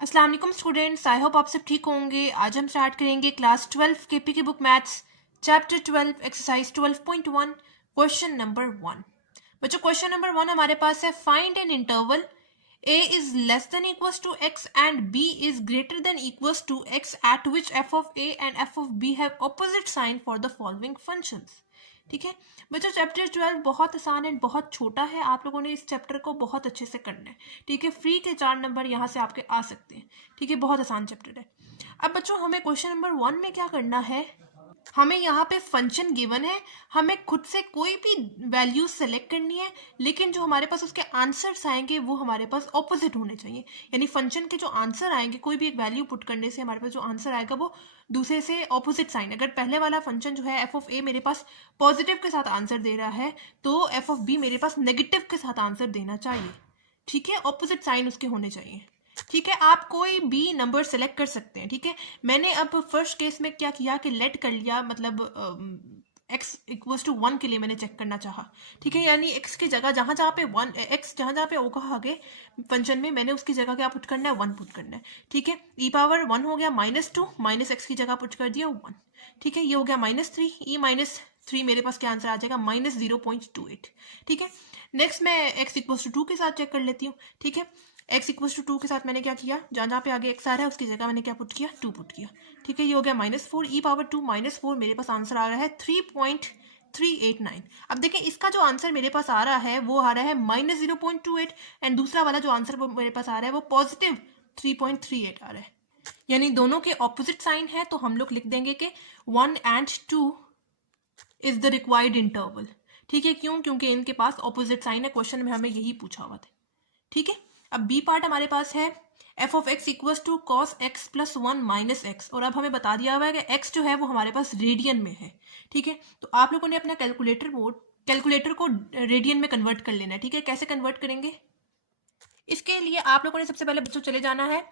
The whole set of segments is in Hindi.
अस्सलाम वालेकुम स्टूडेंट्स, आई होप आप सब ठीक होंगे। आज हम स्टार्ट करेंगे क्लास 12 केपी की book maths chapter 12 exercise 12.1 question number 1। बच्चों क्वेश्चन नंबर 1 हमारे पास है find an interval a is less than equals to x and b is greater than equals to x at which f of a and f of b have opposite sign for the following functions। ठीक है बच्चों, चैप्टर 12 बहुत आसान है, बहुत छोटा है। आप लोगों ने इस चैप्टर को बहुत अच्छे से करना है। ठीक है, फ्री के 4 नंबर यहाँ से आपके आ सकते हैं। ठीक है, बहुत आसान चैप्टर है। अब बच्चों हमें क्वेश्चन नंबर 1 में क्या करना है, हमें यहाँ पे फंक्शन गिवन है, हमें खुद से कोई भी वैल्यू सेलेक्ट करनी है, लेकिन जो हमारे पास उसके आंसर्स आएंगे वो हमारे पास ऑपोजिट होने चाहिए। यानी फंक्शन के जो आंसर आएंगे, कोई भी एक वैल्यू पुट करने से हमारे पास जो आंसर आएगा वो दूसरे से ऑपोजिट साइन। अगर पहले वाला फंक्शन जो है एफ ऑफ ए मेरे पास पॉजिटिव के साथ आंसर दे रहा है, तो एफ ऑफ बी मेरे पास नेगेटिव के साथ आंसर देना चाहिए। ठीक है, ऑपोजिट साइन उसके होने चाहिए। ठीक है, आप कोई भी नंबर सेलेक्ट कर सकते हैं। ठीक है, मैंने अब फर्स्ट केस में क्या किया कि लेट कर लिया, मतलब x इक्वल्स टू 1 के लिए मैंने चेक करना चाहा। ठीक है, यानी x की जगह जहां जहां पे 1 x जहां जहां पे होगा आगे फंक्शन में, मैंने उसकी जगह क्या पुट करना है, 1 पुट करना है। ठीक है, e पावर 1 हो गया -2, माइनस एक्स की जगह पुट कर दिया 1। ठीक है, ये हो गया -3, e -3 मेरे पास क्या आंसर आ जाएगा, -0.28। ठीक है, नेक्स्ट मैं x इक्वल्स टू 2 के साथ चेक कर लेती हूँ। ठीक है, x इक्वल्स टू 2 के साथ मैंने क्या किया, जहाँ जहाँ पे आगे x आ रहा है उसकी जगह मैंने क्या पुट किया, 2 पुट किया। ठीक है, ये हो गया -4, e पावर 2 -4 मेरे पास आंसर आ रहा है 3.389। अब देखें, इसका जो आंसर मेरे पास आ रहा है वो आ रहा है -0.28, एंड दूसरा वाला जो आंसर मेरे पास आ रहा है वो पॉजिटिव 3.38 आ रहा है। यानी दोनों के ऑपोजिट साइन है, तो हम लोग लिख देंगे कि 1 and 2 is the required interval. ठीक है, क्यों, क्योंकि इनके पास ऑपोजिट साइन है। क्वेश्चन में हमें यही पूछा हुआ था। ठीक है, अब बी पार्ट हमारे पास है F of x equals to cos X plus 1 minus X, और अब हमें बता दिया हुआ है कि एक्स जो है वो हमारे पास रेडियन में है। ठीक है, तो आप लोगों ने अपना कैलकुलेटर को रेडियन में कन्वर्ट कर लेना है। ठीक है, कैसे कन्वर्ट करेंगे, इसके लिए आप लोगों ने सबसे पहले बच्चों चले जाना है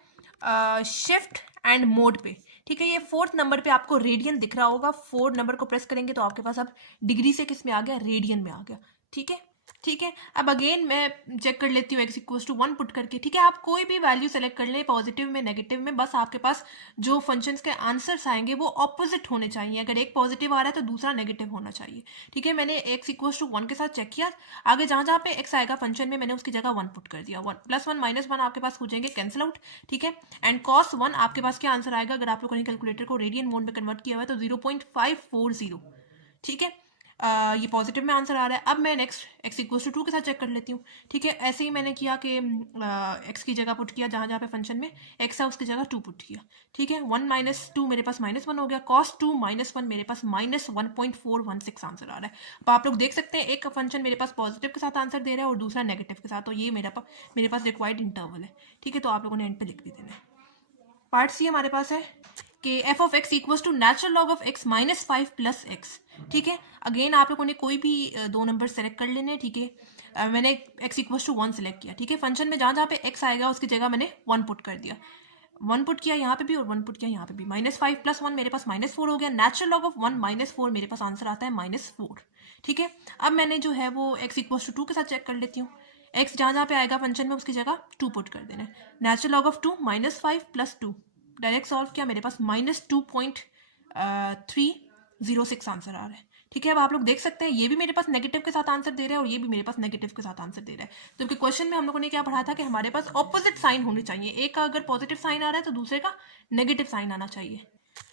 शिफ्ट एंड मोड पे। ठीक है, ये 4th नंबर पे आपको रेडियन दिख रहा होगा। 4 नंबर को प्रेस करेंगे तो आपके पास अब डिग्री से किस में आ गया, रेडियन में आ गया। ठीक है, ठीक है, अब अगेन मैं चेक कर लेती हूँ x इक्वल्स टू 1 पुट करके। ठीक है, आप कोई भी वैल्यू सेलेक्ट कर लें, पॉजिटिव में नेगेटिव में, बस आपके पास जो फंक्शंस के आंसर्स आएंगे वो ऑपोजिट होने चाहिए। अगर एक पॉजिटिव आ रहा है तो दूसरा नेगेटिव होना चाहिए। ठीक है, मैंने x इक्वल्स टू 1 के साथ चेक किया, आगे जहां जहां पे x आएगा फंक्शन में मैंने उसकी जगह 1 पुट कर दिया। 1 +1 -1 आपके पास हो जाएंगे कैंसिल आउट। ठीक है, एंड cos 1 आपके पास क्या आंसर आएगा, अगर आप लोगों ने कैलकुलेटर को रेडियन मोड में कन्वर्ट किया हुआ है तो 0.540। ठीक है, ये पॉजिटिव में आंसर आ रहा है। अब मैं नेक्स्ट x इक्वल्स टू 2 के साथ चेक कर लेती हूँ। ठीक है, ऐसे ही मैंने किया कि x की जगह पुट किया, जहाँ जहाँ पे फंक्शन में x है उसकी जगह 2 पुट किया। ठीक है, 1 - 2 मेरे पास -1 हो गया, cos 2 -1 मेरे पास -1.416 आंसर आ रहा है। अब आप लोग देख सकते हैं एक फंक्शन मेरे पास पॉजिटिव के साथ आंसर दे रहा है और दूसरा नेगेटिव के साथ, तो ये मेरे पास रिक्वायर्ड इंटरवल है। ठीक है, तो आप लोगों ने एंड पे लिख भी देना है। पार्ट सी हमारे पास है कि F of x equals to natural log of X -5 + X. ठीक है, अगेन आप लोगों ने कोई भी दो नंबर सेलेक्ट कर लेने। ठीक है, मैंने एक्स इक्वल्स टू 1 सेलेक्ट किया। ठीक है, फंक्शन में जहाँ जहाँ पे एक्स आएगा उसकी जगह मैंने 1 पुट कर दिया। 1 पुट किया यहाँ पे भी और 1 पुट किया यहाँ पे भी। -5 + 1 मेरे पास -4 हो गया। नेचुरल लॉग ऑफ 1 -4 मेरे पास आंसर आता है -4। ठीक है, अब मैंने जो है वो एक्स इक्वल्स टू 2 के साथ चेक कर लेती हूँ। एक्स जहाँ जहाँ पे आएगा फंक्शन में उसकी जगह 2 पुट कर देना है। Natural log of 2 -5 + 2, direct solve किया, मेरे पास -2.306 आंसर आ रहा है। ठीक है, अब आप लोग देख सकते हैं ये भी मेरे पास नेगेटिव के साथ आंसर दे रहा है और ये भी मेरे पास नेगेटिव के साथ आंसर दे रहा है। जबकि क्वेश्चन में हम लोगों ने क्या पढ़ा था कि हमारे पास ऑपोजिट साइन होनी चाहिए, एक का अगर पॉजिटिव साइन आ रहा है तो दूसरे का नेगेटिव साइन आना चाहिए।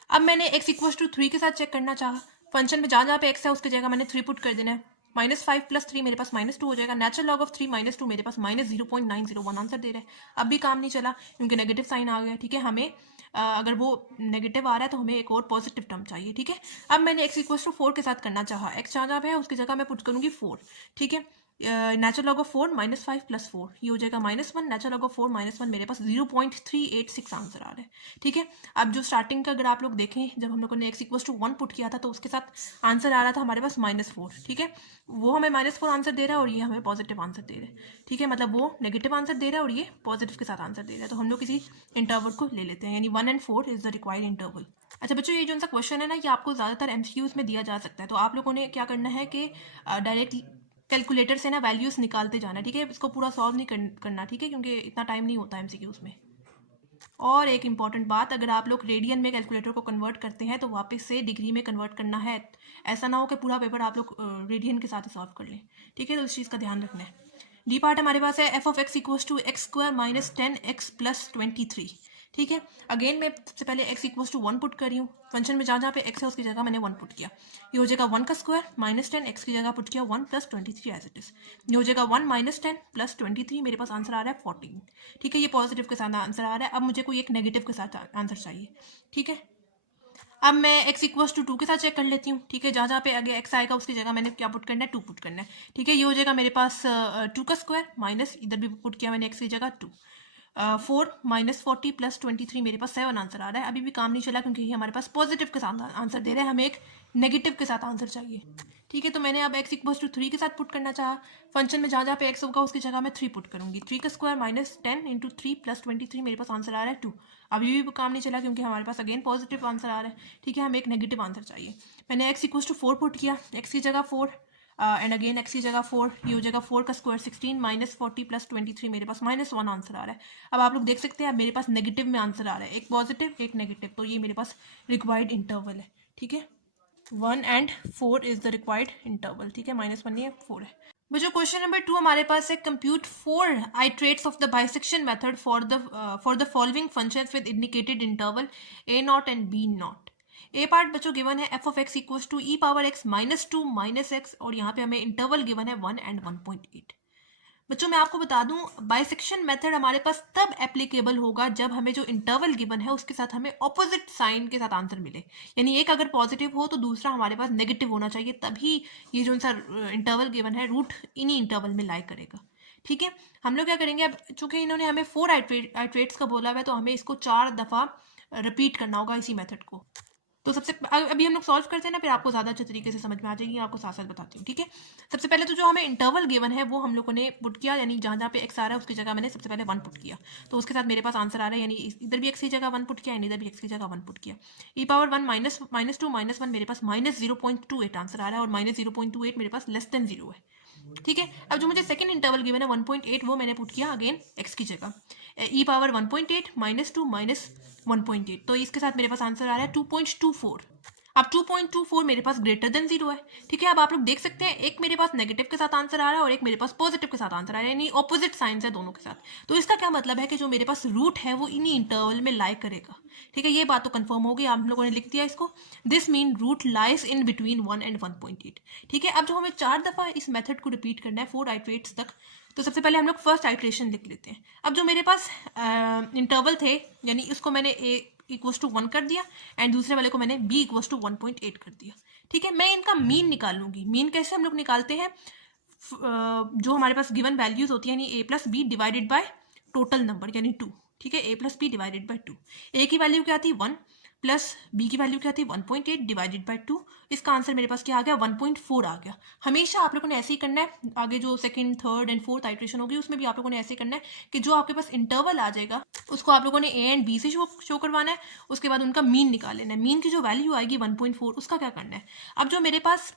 अब मैंने x इक्वल्स टू 3 के साथ चेक करना चाहा, फंक्शन में जहाँ जहाँ पे x है उसकी जगह मैंने 3 पुट कर देना है। -5 + 3 मेरे पास -2 हो जाएगा। नेचुरल लॉग ऑफ 3 -2 मेरे पास -0.901 आंसर दे रहा है। अब भी काम नहीं चला क्योंकि नेगेटिव साइन आ गया। ठीक है, हमें अगर वो नेगेटिव आ रहा है तो हमें एक और पॉजिटिव टर्म चाहिए। ठीक है, अब मैंने x इक्वल्स टू 4 के साथ करना चाहा, x जहाँ जहाँ पे है उसकी जगह मैं पुट करूँगी 4। ठीक है, नेचुरल लॉग ऑफ 4 -5 + 4 ये हो जाएगा -1। नेचुरल लॉग ऑफ 4 -1 मेरे पास 0.386 आंसर आ रहा है। ठीक है, अब जो स्टार्टिंग का अगर आप लोग देखें, जब हम लोगों ने x इक्वल्स टू 1 पुट किया था तो उसके साथ आंसर आ रहा था हमारे पास -4। ठीक है, वो हमें -4 आंसर दे रहा है और ये हमें पॉजिटिव आंसर दे रहा है। ठीक है, मतलब वो नेगेटिव आंसर दे रहा है और ये पॉजिटिव के साथ आंसर दे रहा है, तो हम लोग किसी इंटरवल को ले लेते हैं, यानी 1 and 4 is the required interval. अच्छा बच्चों, ये जो सा क्वेश्चन है ना, ये आपको ज़्यादातर एमसीक्यूज में दिया जा सकता है, तो आप लोगों ने क्या करना है कि डायरेक्ट कैलकुलेटर से ना वैल्यूज निकालते जाना। ठीक है, इसको पूरा सॉल्व नहीं करना। ठीक है, क्योंकि इतना टाइम नहीं होता एमसीक्यूज में। और एक इम्पॉर्टेंट बात, अगर आप लोग रेडियन में कैलकुलेटर को कन्वर्ट करते हैं तो वापस से डिग्री में कन्वर्ट करना है। ऐसा ना हो कि पूरा पेपर आप लोग रेडियन के साथ ही सॉल्व कर लें, ठीक है। तो इस चीज़ का ध्यान रखना है। डी पार्ट हमारे पास है F of x equals to X square minus 10x plus 23, ठीक है। अगेन मैं सबसे पहले x इक्वल्स टू 1 पुट कर रही हूँ। फंक्शन में जहाँ जहाँ पे x है उसकी जगह मैंने 1 पुट किया। ये हो जाएगा 1 का स्क्वायर माइनस 10, x की जगह पुट किया 1 प्लस 23 एज इट इज। ये हो जाएगा 1 माइनस 10 प्लस 23, मेरे पास आंसर आ रहा है 14, ठीक है। ये पॉजिटिव के साथ आंसर आ रहा है। अब मुझे कोई एक नेगेटिव के साथ आंसर चाहिए, ठीक है। अब मैं x इक्वल्स टू 2 के साथ चेक कर लेती हूँ, ठीक है। जहाँ जहाँ पे आगे x आएगा उसकी जगह मैंने क्या पुट करना है, 2 पुट करना है, ठीक है। ये हो जाएगा मेरे पास 2 का स्क्वायर माइनस, इधर भी पुट किया मैंने x की जगह 2, 4 माइनस 40 प्लस 23, मेरे पास 7 आंसर आ रहा है। अभी भी काम नहीं चला क्योंकि ये हमारे पास पॉजिटिव के साथ आंसर दे रहे हैं, हमें एक नेगेटिव के साथ आंसर चाहिए, ठीक है। तो मैंने अब x इक्वल्स टू 3 के साथ पुट करना चाहा। फंक्शन में जहाँ जहाँ पे x होगा उसकी जगह मैं 3 पुट करूंगी। 3 का स्क्वायर माइनस 10 इंटू 3 प्लस 23, मेरे पास आंसर आ रहा है 2। अभी भी काम नहीं चला क्योंकि हमारे पास अगेन पॉजिटिव आंसर आ रहा है, ठीक है। हमें एक नेगेटिव आंसर चाहिए। मैंने x इक्वल्स टू 4 पुट किया, x की जगह 4 एंड अगेन x की जगह 4। ये हो जाएगा 4 का स्क्वायर 16 माइनस 40 प्लस 23, मेरे पास -1 आंसर आ रहा है। अब आप लोग देख सकते हैं, अब मेरे पास नेगेटिव में आंसर आ रहा है, एक पॉजिटिव एक नेगेटिव। तो ये मेरे पास रिक्वायर्ड इंटरवल है, ठीक है। 1 and 4 is the required interval, ठीक है। -1 नहीं है, 4 है। बच्चों क्वेश्चन नंबर 2 हमारे पास है, compute 4 iterates of the bisection method for the following functions with indicated interval a0 and b0। A part बच्चों गिवन है F of x equals to E power X -2 minus X, और यहाँ पे हमें इंटरवल गिवन है 1 and 1.8। बच्चों मैं आपको बता दूं, बाइसेक्शन मेथड हमारे पास तब एप्लीकेबल होगा जब हमें जो इंटरवल गिवन है उसके साथ हमें ऑपोजिट साइन के साथ आंसर मिले। यानी एक अगर पॉजिटिव हो तो दूसरा हमारे पास नेगेटिव होना चाहिए, तभी ये जो सा इंटरवल गिवन है रूट इन्हीं इंटरवल में लाई करेगा, ठीक है। हम लोग क्या करेंगे, अब चूंकि इन्होंने हमें 4 आइट्रेट्स का बोला हुआ है तो हमें इसको 4 दफ़ा रिपीट करना होगा इसी मेथड को। तो सबसे अभी हम लोग सॉल्व करते हैं ना, फिर आपको ज़्यादा अच्छे तरीके से समझ में आ जाएगी, आपको साथ साथ बताती हूँ, ठीक है। सबसे पहले तो जो हमें इंटरवल गिवन है वो हम लोगों ने पुट किया, यानी जहाँ जहाँ पे x आ रहा है उसकी जगह मैंने सबसे पहले 1 पुट किया, तो उसके साथ मेरे पास आंसर आ रहा है, यानी इधर भी x की जगह 1 पुट किया, इधर भी x की जगह 1 पुट किया। e पावर 1 -2 -1, मेरे पास -0.28 आंसर आ रहा है, और -0.28 मेरे पास लेस देन 0 है, ठीक है। अब जो मुझे सेकंड इंटरवल गिवन है 1.8, वो मैंने पुट किया अगेन x की जगह, e पावर 1.8 -2 -1.8, तो इसके साथ मेरे पास आंसर आ रहा है 2.24। अब 2.24 मेरे पास ग्रेटर देन 0 है, ठीक है। अब आप लोग देख सकते हैं, एक मेरे पास नेगेटिव के साथ आंसर आ रहा है और एक मेरे पास पॉजिटिव के साथ आंसर आ रहा है, यानी ऑपोजिट साइंस है दोनों के साथ। तो इसका क्या मतलब है कि जो मेरे पास रूट है वो इन्हीं इंटरवल में लाई करेगा, ठीक है। ये बात तो कंफर्म हो गई, आप लोगों ने लिख दिया इसको। This mean root lies in between 1 and 1.8, ठीक है। अब जो हमें 4 दफा इस मेथड को रिपीट करना है 4 आइट्रेट्स तक, तो सबसे पहले हम लोग फर्स्ट आइट्रेशन लिख लेते हैं। अब जो मेरे पास इंटरवल थे, यानी इसको मैंने a इक्वल्स टू 1 कर दिया एंड दूसरे वाले को मैंने b इक्वल्स टू 1.8 कर दिया, ठीक है। मैं इनका मीन निकालूंगी। मीन कैसे हम लोग निकालते हैं, जो हमारे पास गिवन वैल्यूज होती है, यानी a plus B divided by total number यानी 2, ठीक है। a plus B divided by 2, a की वैल्यू क्या थी 1 प्लस बी की वैल्यू क्या थी 1.8 डिवाइडेड बाय 2। इसका आंसर मेरे पास क्या आ गया 1.4 आ गया। हमेशा आप लोगों ने ऐसे ही करना है, आगे जो second third and fourth iteration होगी उसमें भी आप लोगों ने ऐसे करना है कि जो आपके पास इंटरवल आ जाएगा उसको आप लोगों ने ए एंड बी से शो करवाना है, उसके बाद उनका मीन निकाल लेना है। मीन की जो वैल्यू आएगी 1.4, उसका क्या करना है। अब जो मेरे पास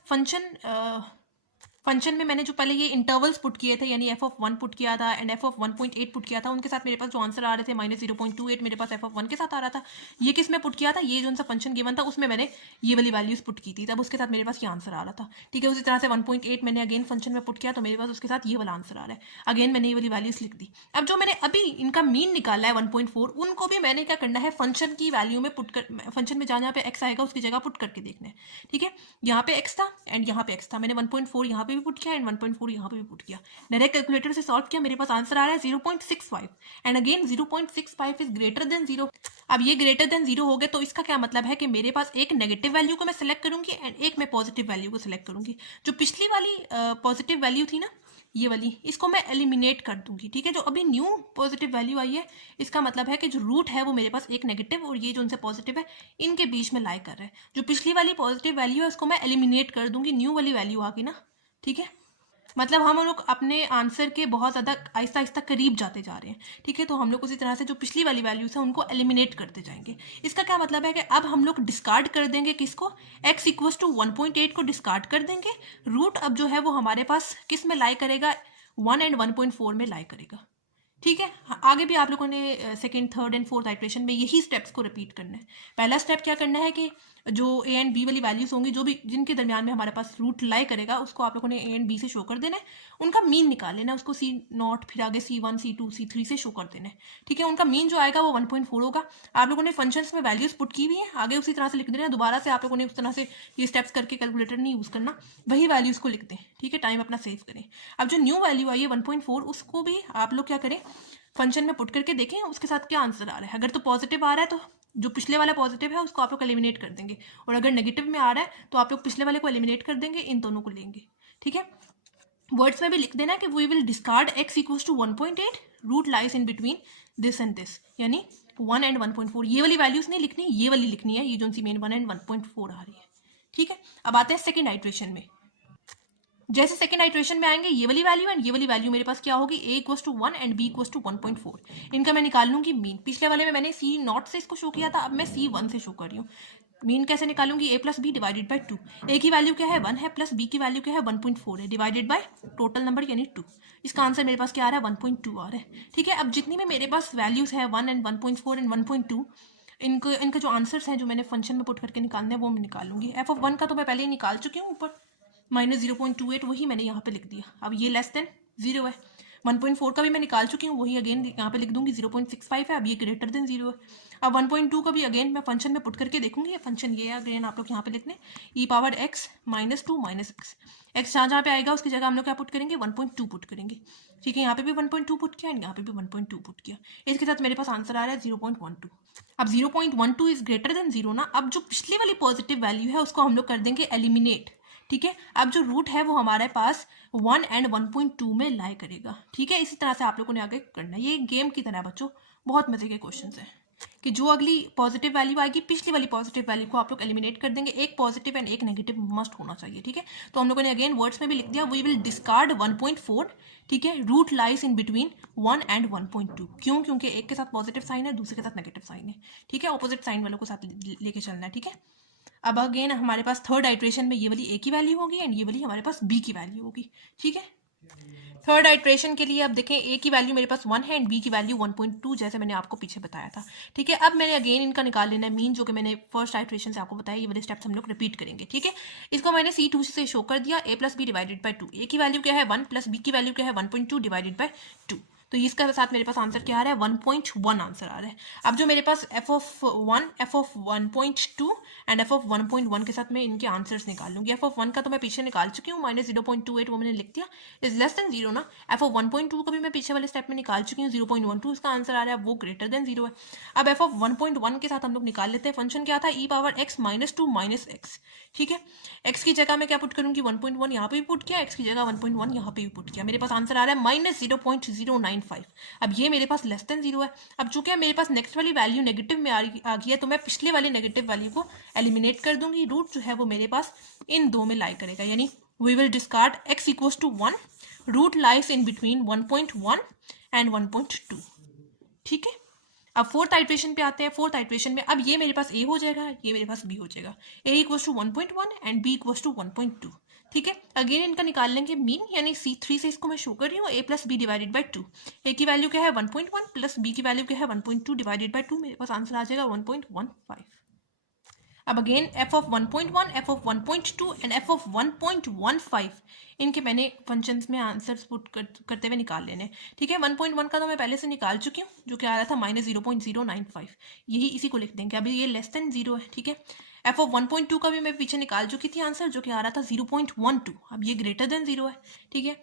फंक्शन में मैंने जो पहले ये इंटरवल्स पुट किए थे, यानी एफ ऑफ 1 पुट किया था एंड एफ ऑफ 1.8 पुट किया था, उनके साथ मेरे पास जो आंसर आ रहे थे -0.28 मेरे पास एफ ऑफ 1 के साथ आ रहा था। ये किस में पुट किया था, ये जो सा फंक्शन गिवन था उसमें मैंने ये वाली वैल्यूज पुट की थी, तब उसके साथ मेरे पास ये आंसर आ रहा था, ठीक है। उसी तरह से 1.8 मैंने अगेन फंक्शन में पुट किया तो मेरे पास उसके साथ ये वाला आंसर आ रहा है, अगेन मैंने ये वाली वैल्यूज लिख दी। अब जो मैंने अभी इनका मीन निकाला है 1.4, उनको भी मैंने क्या करना है फंक्शन की वैल्यू में पुट कर, फंक्शन में जहाँ पे एक्स आएगा उसकी जगह पुट करके देखना है, ठीक है। यहाँ पे एक्स था एंड यहाँ पे एक्स था, मैंने 1.4 यहाँ पे भी पुट किया एंड 1.4 यहाँ पे भी पुट किया। डायरेक्ट कैलकुलेटर से सॉल्व किया, मेरे पास आंसर आ रहा है 0.65 and again 0.65 is greater than 0। अब ये ग्रेटर देन 0 हो गए तो इसका क्या मतलब है कि मेरे पास एक नेगेटिव वैल्यू को मैं सिलेक्ट करूंगी एंड एक मैं पॉजिटिव वैल्यू को सिलेक्ट करूंगी। जो पिछली वाली पॉजिटिव वैल्यू थी ना, ये वाली, इसको मैं एलिमिनेट कर दूंगी, ठीक है। जो अभी न्यू पॉजिटिव वैल्यू आई है, इसका मतलब है कि जो रूट है वो मेरे पास एक नेगेटिव और ये जो उनसे पॉजिटिव है इनके बीच में लाई कर रहा है। जो पिछली वाली पॉजिटिव वैल्यू है उसको मैं एलिमिनेट कर दूंगी, न्यू वाली वैल्यू आ गई ना, ठीक है। मतलब हम लोग अपने आंसर के बहुत ज़्यादा आहिस्ता आहिस्ता करीब जाते जा रहे हैं, ठीक है। तो हम लोग उसी तरह से जो पिछली वाली वैल्यूज है उनको एलिमिनेट करते जाएंगे। इसका क्या मतलब है कि अब हम लोग डिस्कार्ड कर देंगे किसको, x इक्वल्स टू 1.8 को डिस्कार्ड कर देंगे। रूट अब जो है वो हमारे पास किस में लाई करेगा, 1 and 1.4 में लाई करेगा, ठीक है। आगे भी आप लोगों ने second, third and fourth iteration में यही स्टेप्स को रिपीट करना है। पहला स्टेप क्या करना है कि जो ए एंड बी वाली वैल्यूज होंगी, जो भी जिनके दरमियान में हमारे पास रूट लाई करेगा, उसको आप लोगों ने ए एंड बी से शो कर देना है। उनका मीन निकाल लेना है, उसको C0 फिर आगे C1 C2 C3 से शो कर देना है। ठीक है, उनका मीन जो आएगा वो 1.4 होगा। आप लोगों ने फंक्शंस में वैल्यूज पुट की हुई है, आगे उसी तरह से लिख देना है। दोबारा से आप लोगों ने उस तरह से ये स्टेप्स करके कैलकुलेटर नहीं यूज करना, वही वैल्यूज को लिख दें। ठीक है, टाइम अपना सेव करें। अब जो न्यू वैल्यू आई है 1.4, उसको भी आप लोग क्या करें, फंक्शन में पुट करके देखें उसके साथ क्या आंसर आ रहा है। अगर तो पॉजिटिव आ रहा है तो जो पिछले वाला पॉजिटिव है उसको आप लोग एलिमिनेट कर देंगे, और अगर नेगेटिव में आ रहा है तो आप लोग पिछले वाले को एलिमिनेट कर देंगे, इन दोनों को लेंगे। ठीक है, वर्ड्स में भी लिख देना है कि we will discard x equals to 1.8, root lies in between this and this, यानी 1 एंड 1.4। ये वाली वैल्यूज नहीं लिखनी, ये वाली लिखनी है, ये जो सी मेन 1 एंड 1.4 आ रही है। ठीक है, अब आते हैं सेकेंड आइट्रेशन में। जैसे सेकंड आइट्रेशन में आएंगे ये वाली वैल्यू एंड ये वाली वैल्यू मेरे पास क्या होगी, a equals to 1 and b equals to 1.4। इनका मैं निकाल लूंगी मीन। पिछले वाले में मैंने C0 से इसको शो किया था, अब मैं C1 से शो कर रही हूँ। मीन कैसे निकालूंगी, a plus B divided by 2। a की वैल्यू क्या है 1 है, प्लस b की वैल्यू क्या है 1.4 है, डिवाइडेड बाय टोटल नंबर यानी 2। इसका आंसर मेरे पास क्या आ रहा है 1.2 आ रहा है। ठीक है, अब जितनी भी मेरे पास वैल्यूज है 1 एंड 1.4 एंड 1.2, इनके जो आंसर्स हैं जो मैंने फंक्शन में पुट करके निकालने हैं वो मैं निकालूंगी। f(1) का तो मैं पहले ही निकाल चुकी हूँ ऊपर, -0.28, वही मैंने यहाँ पे लिख दिया। अब ये लेस देन 0 है। 1.4 का भी मैं निकाल चुकी हूँ, वही अगेन यहाँ पे लिख दूंगी 0.65 है। अब ये ग्रेटर देन 0 है। अब 1.2 का भी अगेन मैं फंक्शन में पुट करके देखूंगी। ये फंक्शन ये है, अगेन आप लोग यहाँ पे लिख लें, e⁻x -2 -x। x जहाँ पे आएगा उसकी जगह हम लोग क्या पुट करेंगे 1.2 पुट करेंगे। ठीक है, यहाँ पे भी 1.2 पुट किया एंड यहाँ पे भी 1.2 पुट किया। इसके साथ मेरे पास आंसर आ रहा है 0.12। अब 0.12 इज ग्रेटर देन 0 ना। अब जो पिछली वाली पॉजिटिव वैल्यू है उसको हम लोग कर देंगे एलिमिनेट। ठीक है, अब जो रूट है वो हमारे पास 1 एंड 1.2 में लाई करेगा। ठीक है, इसी तरह से आप लोगों ने आगे करना है। ये गेम की तरह है बच्चों, बहुत मजे के क्वेश्चन है कि जो अगली पॉजिटिव वैल्यू आएगी पिछली वाली पॉजिटिव वैल्यू को आप लोग एलिमिनेट कर देंगे। एक पॉजिटिव एंड एक नेगेटिव मस्ट होना चाहिए। ठीक है, तो हम लोगों ने अगेन वर्ड्स में भी लिख दिया, वी विल डिस्कार्ड 1.4। ठीक है, root lies in between 1 and 1.2। क्यों, क्योंकि एक के साथ पॉजिटिव साइन है, दूसरे के साथ नेगेटिव साइन है। ठीक है, ऑपोजिट साइन वालों को साथ लेके चलना है। ठीक है, अब अगेन हमारे पास थर्ड आइट्रेशन में ये वाली ए की वैल्यू होगी एंड ये वाली हमारे पास बी की वैल्यू होगी। ठीक है, थर्ड आइट्रेशन के लिए अब देखें, ए की वैल्यू मेरे पास 1 है एंड बी की वैल्यू 1.2, जैसे मैंने आपको पीछे बताया था। ठीक है, अब मैंने अगेन इनका निकाल लेना है मीन, जो कि मैंने फर्स्ट आइट्रेशन से आपको बताया। ये वाले स्टेप्स हम लोग रिपीट करेंगे। ठीक है, इसको मैंने C2 से शो कर दिया, a plus B divided by 2। A की वैल्यू क्या है 1 प्लस बी की वैल्यू क्या है 1.2 डिवाइडेड बाई 2। तो इसका साथ मेरे पास आंसर क्या आ रहा है 1.1 आंसर आ रहा है। अब जो मेरे पास f(1), f(1.2) एंड f(1.1) के साथ मैं इनके आंसर्स निकाल लूंगी। f(1) का तो मैं पीछे निकाल चुकी हूँ, -0.28 वो मैंने लिख दिया, इज लेस देन 0 ना। f(1.2) का भी मैं पीछे वाले स्टेप में निकाल चुकी हूँ, 0.12 इसका आंसर आ रहा है, वो ग्रेटर देन 0 है। अब f(1.1) के साथ हम लोग निकाल लेते हैं। फंक्शन क्या था e⁻x -2 -x। ठीक है, x की जगह मैं क्या पुट करूंगी 1.1 यहाँ पे भी पुट किया, x की जगह 1.1 यहाँ पे भी पुट किया। मेरे पास आंसर आ रहा है -0.095। अब ये मेरे पास लेस देन 0 है। अब चूंकि मेरे पास नेक्स्ट वाली वैल्यू नेगेटिव में आ गई है, तो मैं पिछले वाली नेगेटिव वैल्यू को एलिमिनेट कर दूंगी। रूट जो है वो मेरे पास इन दो में लाई करेगा, यानी we will discard x equals to 1, root lies in between 1.1 and 1.2। ठीक है, अब फोर्थ आइट्रेशन पे आते हैं। फोर्थ आइट्रेशन में अब ये मेरे पास a हो जाएगा, ये मेरे पास b हो जाएगा। a equals to 1.1 and b equals to 1.2। ठीक है, अगेन इनका निकाल लेंगे मीन, यानी C3 से इसको मैं शो कर रही हूँ, a plus B divided by 2। a की वैल्यू क्या है 1.1 प्लस b की वैल्यू क्या है 1.2 डिवाइडेड बाई 2। मेरे पास आंसर आ जाएगा 1.15। अब again f(1.1), f(1.2) and f(1.15) इनके मैंने फंक्शंस में आंसर्स पुट करते हुए निकाल लेने। ठीक है, 1.1 का तो मैं पहले से निकाल चुकी हूँ, जो कि आ रहा था -0.095। यही इसी को लिख देंगे। अभी ये लेस देन 0 है। ठीक है, f(1.2) का भी मैं पीछे निकाल चुकी थी आंसर, जो कि आ रहा था 0.12। अब ये ग्रेटर देन 0 है। ठीक है,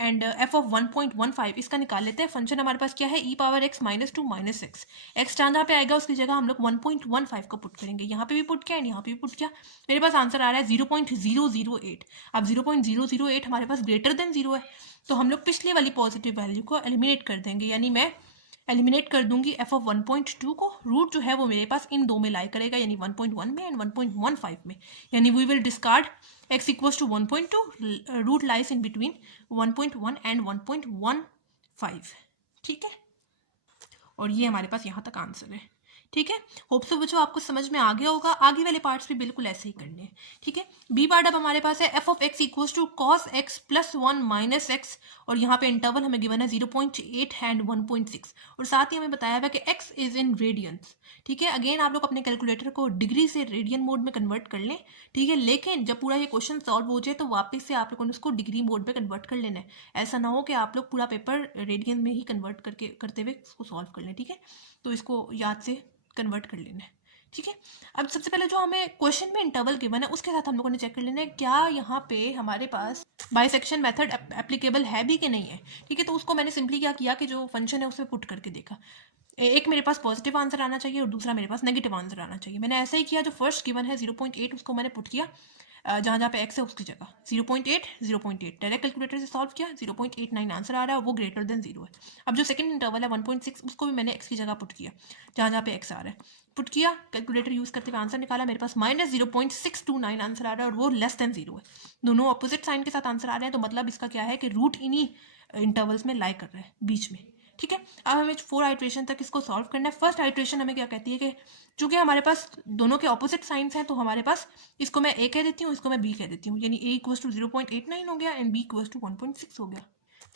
एंड f(1.15) इसका निकाल लेते हैं। फंक्शन हमारे पास क्या है e⁻x -2 -x। x जहाँ पे आएगा उसकी जगह हम लोग 1.15 का पुट करेंगे। यहाँ पे भी पुट किया एंड यहाँ पे भी पुट किया। मेरे पास आंसर आ रहा है 0.008। अब 0.008 हमारे पास ग्रेटर देन 0 है, तो हम लोग पिछले वाली पॉजिटिव वैल्यू को एलिमिनेट कर देंगे, यानी मैं एलिमिनेट कर दूंगी f(1.2) को। रूट जो है वो मेरे पास इन दो में लाई करेगा, यानी 1.1 में एंड 1.15 में, यानी we will discard x equals to 1.2, root lies in between 1.1 and 1.15। ठीक है, और ये हमारे पास यहाँ तक आंसर है। ठीक है। होप सो बच्चों आपको समझ में आ गया होगा। आगे वाले पार्ट्स भी बिल्कुल ऐसे ही करने हैं। ठीक है। बी पार्ट अब हमारे पास है F of x equals to cos X plus 1 minus X, और यहाँ पे इंटरवल हमें गिवन है 0.8 एंड 1.6, और साथ ही हमें बताया हुआ कि एक्स इज इन रेडियंस। ठीक है। अगेन आप लोग अपने कैलकुलेटर को डिग्री से रेडियन मोड में कन्वर्ट कर लें। ठीक है। लेकिन जब पूरा ये क्वेश्चन सॉल्व हो जाए तो वापस से आप लोगों ने उसको डिग्री मोड में कन्वर्ट कर लेना है। ऐसा ना हो कि आप लोग पूरा पेपर रेडियन में ही कन्वर्ट करते हुए उसको सॉल्व कर लें। ठीक है। तो इसको याद से कन्वर्ट कर लेना है। ठीक है। अब सबसे पहले जो हमें क्वेश्चन में इंटरवल गिवन है उसके साथ हम लोगों ने चेक कर लेना है क्या यहाँ पे हमारे पास बाइसेक्शन मेथड एप्लीकेबल है भी कि नहीं है। ठीक है। तो उसको मैंने सिंपली क्या किया कि जो फंक्शन है उसमें पुट करके देखा। एक मेरे पास पॉजिटिव आंसर आना चाहिए और दूसरा मेरे पास नेगेटिव आंसर आना चाहिए। मैंने ऐसा ही किया, जो फर्स्ट गिवन है 0.8 उसको मैंने पुट किया जहाँ जहाँ पे एक्स है उसकी जगह 0.8 0.8 डायरेक्ट कैलकुलेटर से सॉल्व किया, 0.89 आंसर आ रहा है, वो ग्रेटर देन 0 है। अब जो सेकंड इंटरवल है 1.6 उसको भी मैंने एक्स की जगह पुट किया जहाँ जहाँ पे एक्स आ रहा है, पुट किया, कैलकुलेटर यूज करते हुए आंसर निकाला, मेरे पास -0.629 आंसर आ रहा है और वो लेस देन 0 है। दोनों ऑपोजिट साइन के साथ आंसर आ रहे हैं, तो मतलब इसका क्या है कि रूट इन्हीं इंटरवल्स में लाई कर रहा है बीच में। ठीक है। अब हमें 4 आइट्रेशन तक इसको सॉल्व करना है। फर्स्ट आइट्रेशन हमें क्या कहती है कि चूंकि हमारे पास दोनों के ऑपोजिट साइंस हैं तो हमारे पास इसको मैं ए कह देती हूँ, इसको मैं बी कह देती हूँ, यानी ए इक्वल्स टू 0.89 हो गया एंड बी इक्वल्स टू 1.6 हो गया।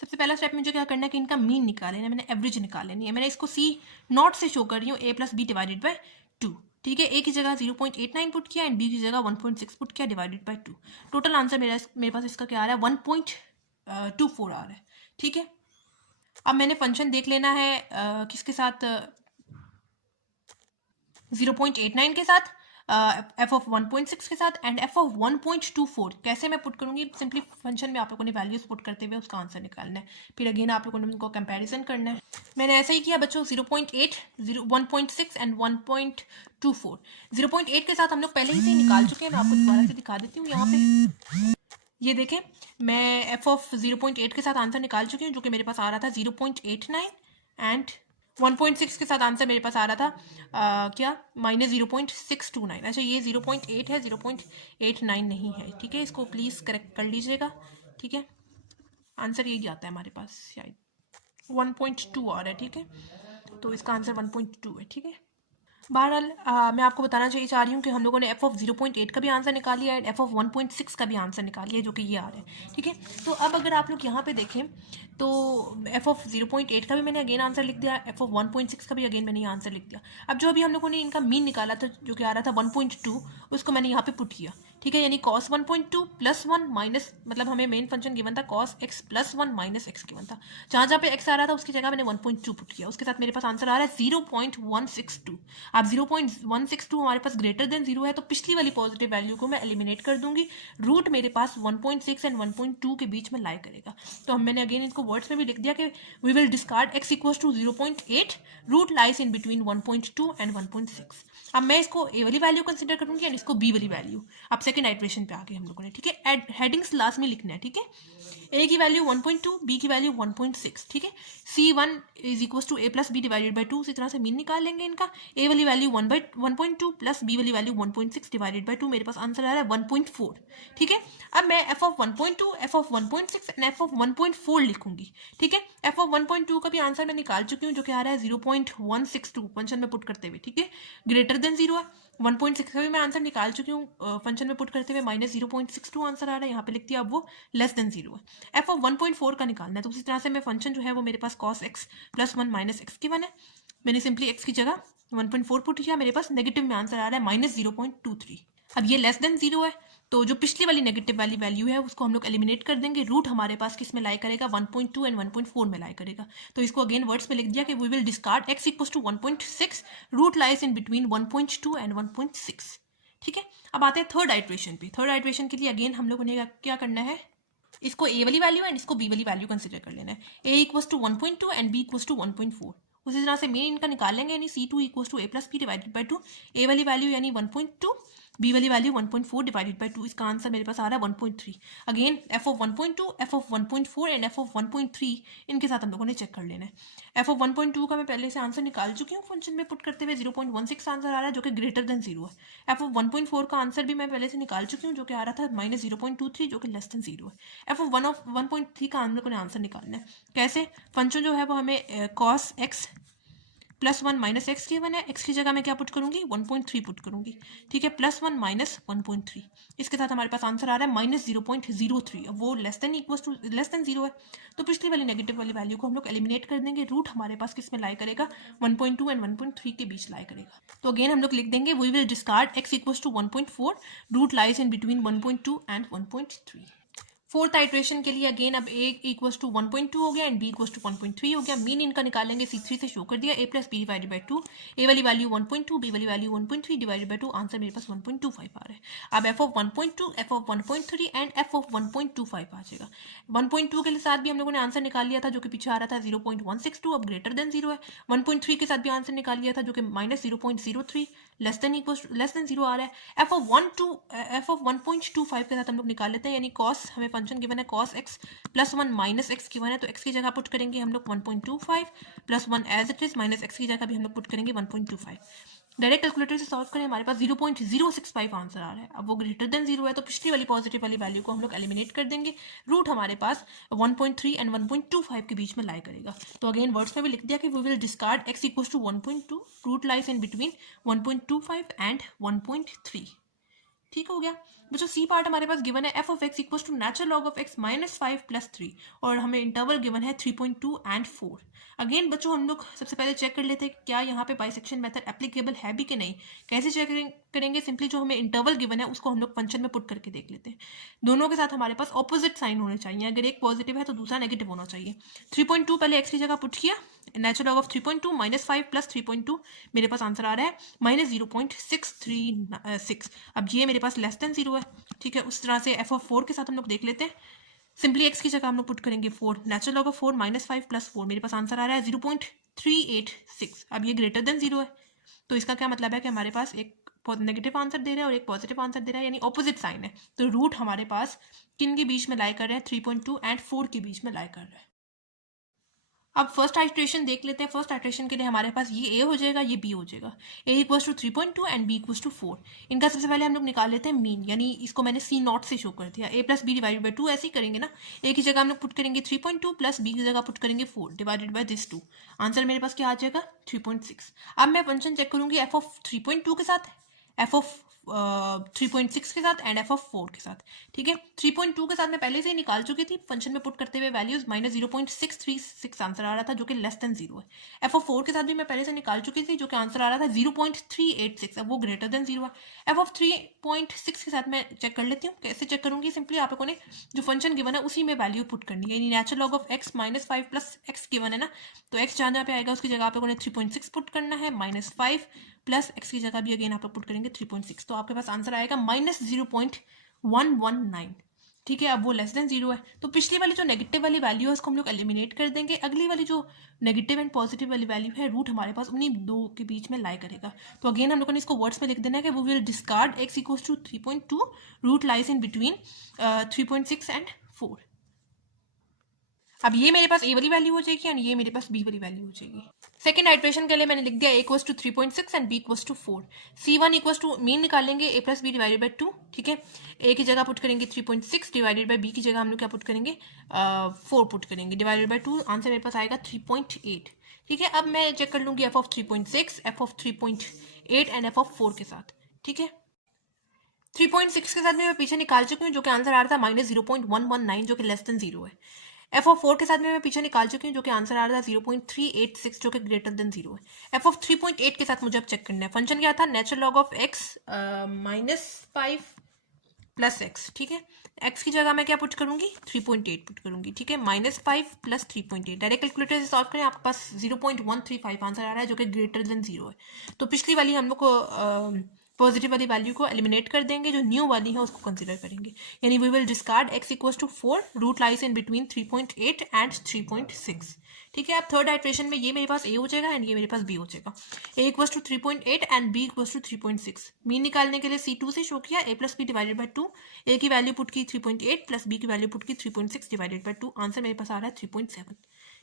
सबसे पहला स्टेप मुझे क्या करना है कि इनका मीन निकाल लेना है, मैंने एवरेज निकाल लेनी है। मैंने इसको सी नॉट से शो कर रही हूँ, ए प्लस बी डिवाइडेड बाय 2। ठीक है। ए की जगह 0.89 पुट किया एंड बी की जगह 1.6 पुट किया डिवाइडेड बाय 2। टोटल आंसर मेरे पास इसका क्या आ रहा है 1.24 आ रहा है। ठीक है। अब मैंने फंक्शन देख लेना है किसके साथ, 0.89 के साथ, एफ ऑफ 1.6 के साथ एंड एफ ऑफ 1.24। कैसे मैं पुट करूंगी, सिंपली फंक्शन में आप लोगों ने वैल्यूज पुट करते हुए उसका आंसर निकालना है, फिर अगेन आप लोगों ने उनको कंपैरिजन करना है। मैंने ऐसा ही किया बच्चों, 0.8 1.6 एंड 1.24। 0.8 के साथ हम लोग पहले ही से निकाल चुके हैं, मैं आपको दोबारा से दिखा देती हूँ। यहाँ पे ये देखें, मैं एफ ऑफ 0.8 के साथ आंसर निकाल चुकी हूँ, जो कि मेरे पास आ रहा था 0.89 एंड 1.6 के साथ आंसर मेरे पास आ रहा था क्या -0.629। अच्छा, ये 0.8 है, 0.89 नहीं है। ठीक है। इसको प्लीज़ करेक्ट कर लीजिएगा। ठीक है। आंसर यही आता है हमारे पास, शायद 1.2 आ रहा है। ठीक है। तो इसका आंसर 1.2 है। ठीक है। बहरहाल मैं आपको बताना चाहिए चाह रही हूँ कि हम लोगों ने एफ ऑफ 0.8 का भी आंसर निकाल लिया एंड एफ ऑफ 1.6 का भी आंसर निकाल लिया, जो कि ये आ रहा है। ठीक है। तो अब अगर आप लोग यहाँ पे देखें तो एफ ऑफ 0.8 का भी मैंने अगेन आंसर लिख दिया, एफ ऑफ 1.6 का भी अगेन मैंने आंसर लिख दिया। अब जो अभी हम लोगों ने इनका मीन निकाला था जो कि आ रहा था 1.2, उसको मैंने यहाँ पे पुट किया। ठीक है। यानी cos 1.2 प्लस 1 माइनस, मतलब हमें मेन फंक्शन गिवन था cos x plus 1 minus x given था, जहाँ जहाँ पे x आ रहा था उसकी जगह मैंने 1.2 पुट किया, उसके साथ मेरे पास आंसर आ रहा है 0.162। अब 0.162 हमारे पास ग्रेटर देन 0 है, तो पिछली वाली पॉजिटिव वैल्यू को मैं एलिमिनेट कर दूंगी। रूट मेरे पास 1.6 एंड 1.2 के बीच में लाई करेगा। तो मैंने अगेन इसको वर्ड्स में भी लिख दिया कि we will discard x equals to 0.8, root lies in between 1.2 and 1.6। अब मैं इसको ए वाली वैल्यू कंसिडर करूंगी एंड इसको बी वाली वैल्यू। अब सेकंड आइट्रेशन पे आ गए हम लोगों ने। ठीक है। हेडिंग्स लास्ट में लिखना है। ठीक है। ए की वैल्यू 1.2, बी की वैल्यू 1.6। ठीक है। C1 is equals to A plus B divided by 2। इसी तरह से मीन निकाल लेंगे इनका। ए वाली वैल्यू 1.2 प्लस बी वाली वैल्यू 1.6 डिवाइडेड बाई 2, मेरे पास आंसर आ रहा है 1.4। ठीक है। अब मैं F of 1.2, F of 1.6 and F of 1.4 लिखूंगी। ठीक है। एफ ऑफ 1.2 का भी आंसर मैं निकाल चुकी हूँ, जो कि आ रहा है 0.162 फंक्शन में पुट करते हुए। ठीक है। ग्रेटर देन 0 है। 1.6 का भी मैं आंसर निकाल चुकी हूँ फंक्शन में पुट करते हुए, -0.62 आंसर आ रहा है, यहाँ पे लिख दिया। अब वो लेस देन 0 है। एफ ऑफ 1.4 का निकालना है, तो उसी तरह से मैं फंक्शन जो है वो मेरे पास cos x plus 1 minus X की वन है, मैंने सिंपली x की जगह 1.4 पुट किया, मेरे पास नेगेटिव में आंसर आ रहा है -0.23। अब ये लेस देन 0 है, तो जो पिछली वाली नेगेटिव वाली वैल्यू है उसको हम लोग एलिमिनेट कर देंगे। रूट हमारे पास किस में लाई करेगा, 1.2 एंड 1.4 में लाई करेगा। तो इसको अगेन वर्ड्स में लिख दिया कि we will discard x equals to 1.6, root lies in between 1.2 and 1.6। ठीक है। अब आते हैं थर्ड आइट्रेशन पे। थर्ड आइट्रेशन के लिए अगेन हम लोगों ने क्या करना है, इसको ए वाली वैल्यू एंड इसको बी वाली वैल्यू कंसिडर कर लेना है। A equals to 1.2 and B equals to 1.4। उसी तरह से मेन इनका निकाल लेंगे, यानी C2 equals to A plus B divided by 2। A वाली वैल्यू यानी 1.2, बी वाली वैल्यू 1.4 डिवाइडेड बाई 2। इसका आंसर मेरे पास आ रहा है 1.3। Again F of 1.2, F of 1.4 and F of 1.3 इनके साथ हम लोगों ने चेक कर लेना है। एफ ऑफ 1.2 का मैं पहले से आंसर निकाल चुकी हूँ फंक्शन में पुट करते हुए, 0.16 आंसर आ रहा है, जो कि ग्रेटर देन 0 है। एफ ऑफ 1.4 का आंसर भी मैं पहले से निकाल चुकी हूँ, जो कि आ रहा था -0.23, जो कि लेस देन 0 है। एफ ऑफ 1.3 का हम लोगों ने आंसर निकालना है। कैसे, फंक्शन जो है वो हमें cos x +1 minus x given है, एक्स की जगह मैं क्या पुट करूंगी 1.3 पुट करूंगी, ठीक है, +1 माइनस 1.3, इसके साथ हमारे पास आंसर आ रहा है -0.03। अब वो लेस देन 0 है, तो पिछली वाली नेगेटिव वाली वैल्यू को हम लोग एलिमिनेट कर देंगे। रूट हमारे पास किस में लाई करेगा 1.2 एंड 1.3 के बीच लाई करेगा। तो अगेन हम लोग लिख देंगे we will discard x equals to 1.4, root lies in between 1.2 and 1.3। Fourth iteration के लिए अगेन अब a इक्वल्स टू 1.2 हो गया एंड b इक्वल्स टू 1.3 हो गया। मीन इनका निकालेंगे, C3 से शो कर दिया, a plus B divided by 2, a वाली वैल्यू 1.2, b वाली वैल्यू 1.3 डिवाइडेड बाई 2, आंसर मेरे पास 1.25 आ रहा है। अब f of 1.2, f of 1.3 and f of 1.25 आ जाएगा। 1.2 के साथ भी हम लोगों ने आंसर निकाल लिया था जो कि पीछे आ रहा था 0.162, अब ग्रेटर देन 0 है। 1.3 के साथ भी आंसर निकाल लिया था जो कि -0.03, लेस देन 0 आ रहा है। f ऑफ 1.25 के साथ हम लोग निकाल लेते हैं, यानी cos, हमें फंक्शन गिवन है cos x plus 1 minus x given है, तो x की जगह पुट करेंगे हम लोग 1.25 plus 1 as it is, minus X की जगह भी हम लोग पुट करेंगे 1.25। डायरेक्ट कैलकुलेटर से सॉल्व करें, हमारे पास 0.065 आंसर आ रहा है। अब वो ग्रेटर देन 0 है, तो पिछली वाली पॉजिटिव वाली वैल्यू को हम लोग एलिमिनेट कर देंगे। रूट हमारे पास 1.3 एंड 1.25 के बीच में लाई करेगा। तो अगेन वर्ड्स में भी लिख दिया कि we will discard x equals to 1.2, root lies in between 1.25 and 1.3। ठीक हो गया बच्चों। सी पार्ट हमारे पास गिवन है f of x equals to natural log of x -5 + 3, और हमें इंटरवल गिवन है 3.2 एंड 4। अगेन बच्चों हम लोग सबसे पहले चेक कर लेते हैं क्या यहाँ पे बाइसेक्शन मेथड एप्लीकेबल है भी कि नहीं। कैसे चेक करेंगे, सिंपली जो हमें इंटरवल गिवन है उसको हम लोग फंक्शन में पुट करके देख लेते हैं। दोनों के साथ हमारे पास ऑपोजिट साइन होने चाहिए, अगर एक पॉजिटिव है तो दूसरा नेगेटिव होना चाहिए। 3.2 पहले x की जगह पुट किया, नेचुरल लॉग ऑफ 3.2 -5 + 3.2, मेरे पास आंसर आ रहा है -0.636। अब ये मेरे पास लेस देन 0 है, ठीक है। उस तरह से f ऑफ 4 के साथ हम लोग देख लेते हैं। सिंपली x की जगह हम लोग पुट करेंगे 4, नेचुरल लॉग ऑफ 4 -5 + 4, मेरे पास आंसर आ रहा है 0.386। अब ये ग्रेटर देन 0 है, तो इसका क्या मतलब है कि हमारे पास एक नेगेटिव आंसर दे रहा है और एक पॉजिटिव आंसर दे रहा है, यानी ऑपोजिट साइन है। तो रूट हमारे पास किन के बीच में लाई कर रहा है 3.2 एंड 4 के बीच में लाई कर रहा है। अब फर्स्ट आइट्रेशन देख लेते हैं। फर्स्ट आइट्रेशन के लिए हमारे पास ये a हो जाएगा, ये b हो जाएगा। a equals to 3.2 and b equals to 4। इनका सबसे पहले हम लोग निकाल लेते हैं मीन, यानी इसको मैंने C0 से शो कर दिया। a plus B divided by 2 ऐसे ही करेंगे ना, a की जगह हम लोग पुट करेंगे 3.2 प्लस b की जगह पुट करेंगे 4 डिवाइडेड बाई दिस 2। आंसर मेरे पास क्या आ जाएगा 3.6। अब मैं फंक्शन चेक करूंगी f ऑफ 3.2 के साथ, f ऑफ 3.6 के साथ एंड f ऑफ 4 के साथ, ठीक है। 3.2 के साथ मैं पहले से ही निकाल चुकी थी, फंक्शन में पुट करते हुए वैल्यूज -0.636 आंसर आ रहा था जो कि लेस देन 0 है। f ऑफ 4 के साथ भी मैं पहले से निकाल चुकी थी जो कि आंसर आ रहा था 0.386, अब वो ग्रेटर देन 0 है। f ऑफ 3.6 के साथ मैं चेक कर लेती हूँ। कैसे चेक करूंगी, सिंपली आप लोगों ने जो फंक्शन गिवन है उसी में वैल्यू पुट करनी है, यानी natural log of x -5 + x given है ना, तो x जहाँ पे आएगा उसकी जगह आप लोगों ने 3.6 पुट करना है, -5 प्लस x की जगह भी अगेन आप लोग पुट करेंगे 3.6, तो आपके पास आंसर आएगा -0.119, ठीक है। अब वो लेस देन 0 है, तो पिछली वाली जो नेगेटिव वाली वैल्यू है उसको हम लोग एलिमिनेट कर देंगे। अगली वाली जो नेगेटिव एंड पॉजिटिव वाली वैल्यू है, रूट हमारे पास उन्हीं दो के बीच में लाई करेगा। तो अगेन हम लोगों ने इसको वर्ड्स में लिख देना है कि we will discard x equals to 3.2, root lies in between 3.6 and 4। अब ये मेरे पास a वाली वैल्यू हो जाएगी और ये मेरे पास b वाली वैल्यू हो जाएगी। सेकंड आइट्रेशन के लिए मैंने लिख दिया a equals to 3.6 and b equals to 4। c1 equals to mean निकालेंगे a plus B divided by 2, ठीक है। a की जगह पुट करेंगे 3.6 डिवाइडेड बाई b की जगह हम लोग क्या पुट करेंगे 4 पुट करेंगे डिवाइडेड बाई 2, आंसर मेरे पास आएगा 3.8, ठीक है। अब मैं चेक कर लूंगी f of 3.6, f of 3.8 and f of 4 के साथ, ठीक है। 3.6 के साथ में मैं पीछे निकाल चुकी हूँ जो कि आंसर आ रहा था -0.119 जो कि लेस देन 0 है। f ऑफ 4 के साथ में मैं पीछे निकाल चुकी हूँ जो कि आंसर आ रहा था 0.386 जो कि ग्रेटर देन 0 है। f ऑफ 3.8 के साथ मुझे अब चेक करना है। फंक्शन क्या था, natural log of x -5 plus x, ठीक है। x की जगह मैं क्या पुट करूंगी 3.8 पुट करूंगी, ठीक है। -5 प्लस 3.8, डायरेक्ट कैलकुलेटर से सॉल्व करें, आपके पास 0.135 आंसर आ रहा है जो कि ग्रेटर देन 0 है। तो पिछली वाली हम लोग को पॉजिटिव वाली वैल्यू को एलिमिनेट कर देंगे, जो न्यू वाली है उसको कंसीडर करेंगे, यानी we will discard x equals to 4, root lies in between 3.8 and 3.6, ठीक है। अब थर्ड आइट्रेशन में ये मेरे पास a हो जाएगा एंड ये मेरे पास b हो जाएगा। a equals to 3.8 and b equals to 3.6। Mean निकालने के लिए C2 से शो किया, a plus B divided by 2, a की वैल्यू पुट की 3.8 प्लस b की वैल्यू पुट की 3.6 डिवाइडेड बाई 2, आंसर मेरे पास आ रहा है 3.7,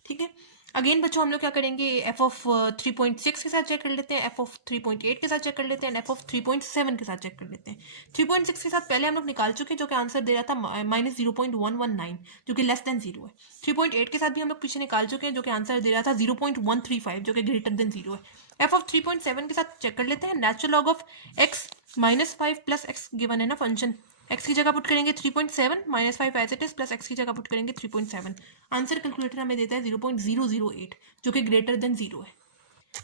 ठीक है। अगेन बच्चों हम लोग क्या करेंगे, एफ ऑफ 3.6 के साथ चेक कर लेते हैं, एफ ऑफ 3.8 के साथ चेक कर लेते हैं, एफ ऑफ 3.7 के साथ चेक कर लेते हैं। 3.6 के साथ पहले हम लोग निकाल चुके हैं, जो कि आंसर दे रहा था -0.119, जो कि लेस देन 0 है। 3.8 के साथ भी हम लोग पीछे निकाल चुके हैं, जो कि आंसर दे रहा था 0.135, जो कि ग्रेटर देन 0 है। एफ ऑफ 3.7 के साथ चेक कर लेते हैं, natural log of x -5 plus X given है ना फंक्शन, x की जगह पुट करेंगे 3.7 -5 as it is plus x की जगह पुट करेंगे 3.7। आंसर कैलकुलेटर हमें देता है 0.008, जो कि ग्रेटर देन 0 है।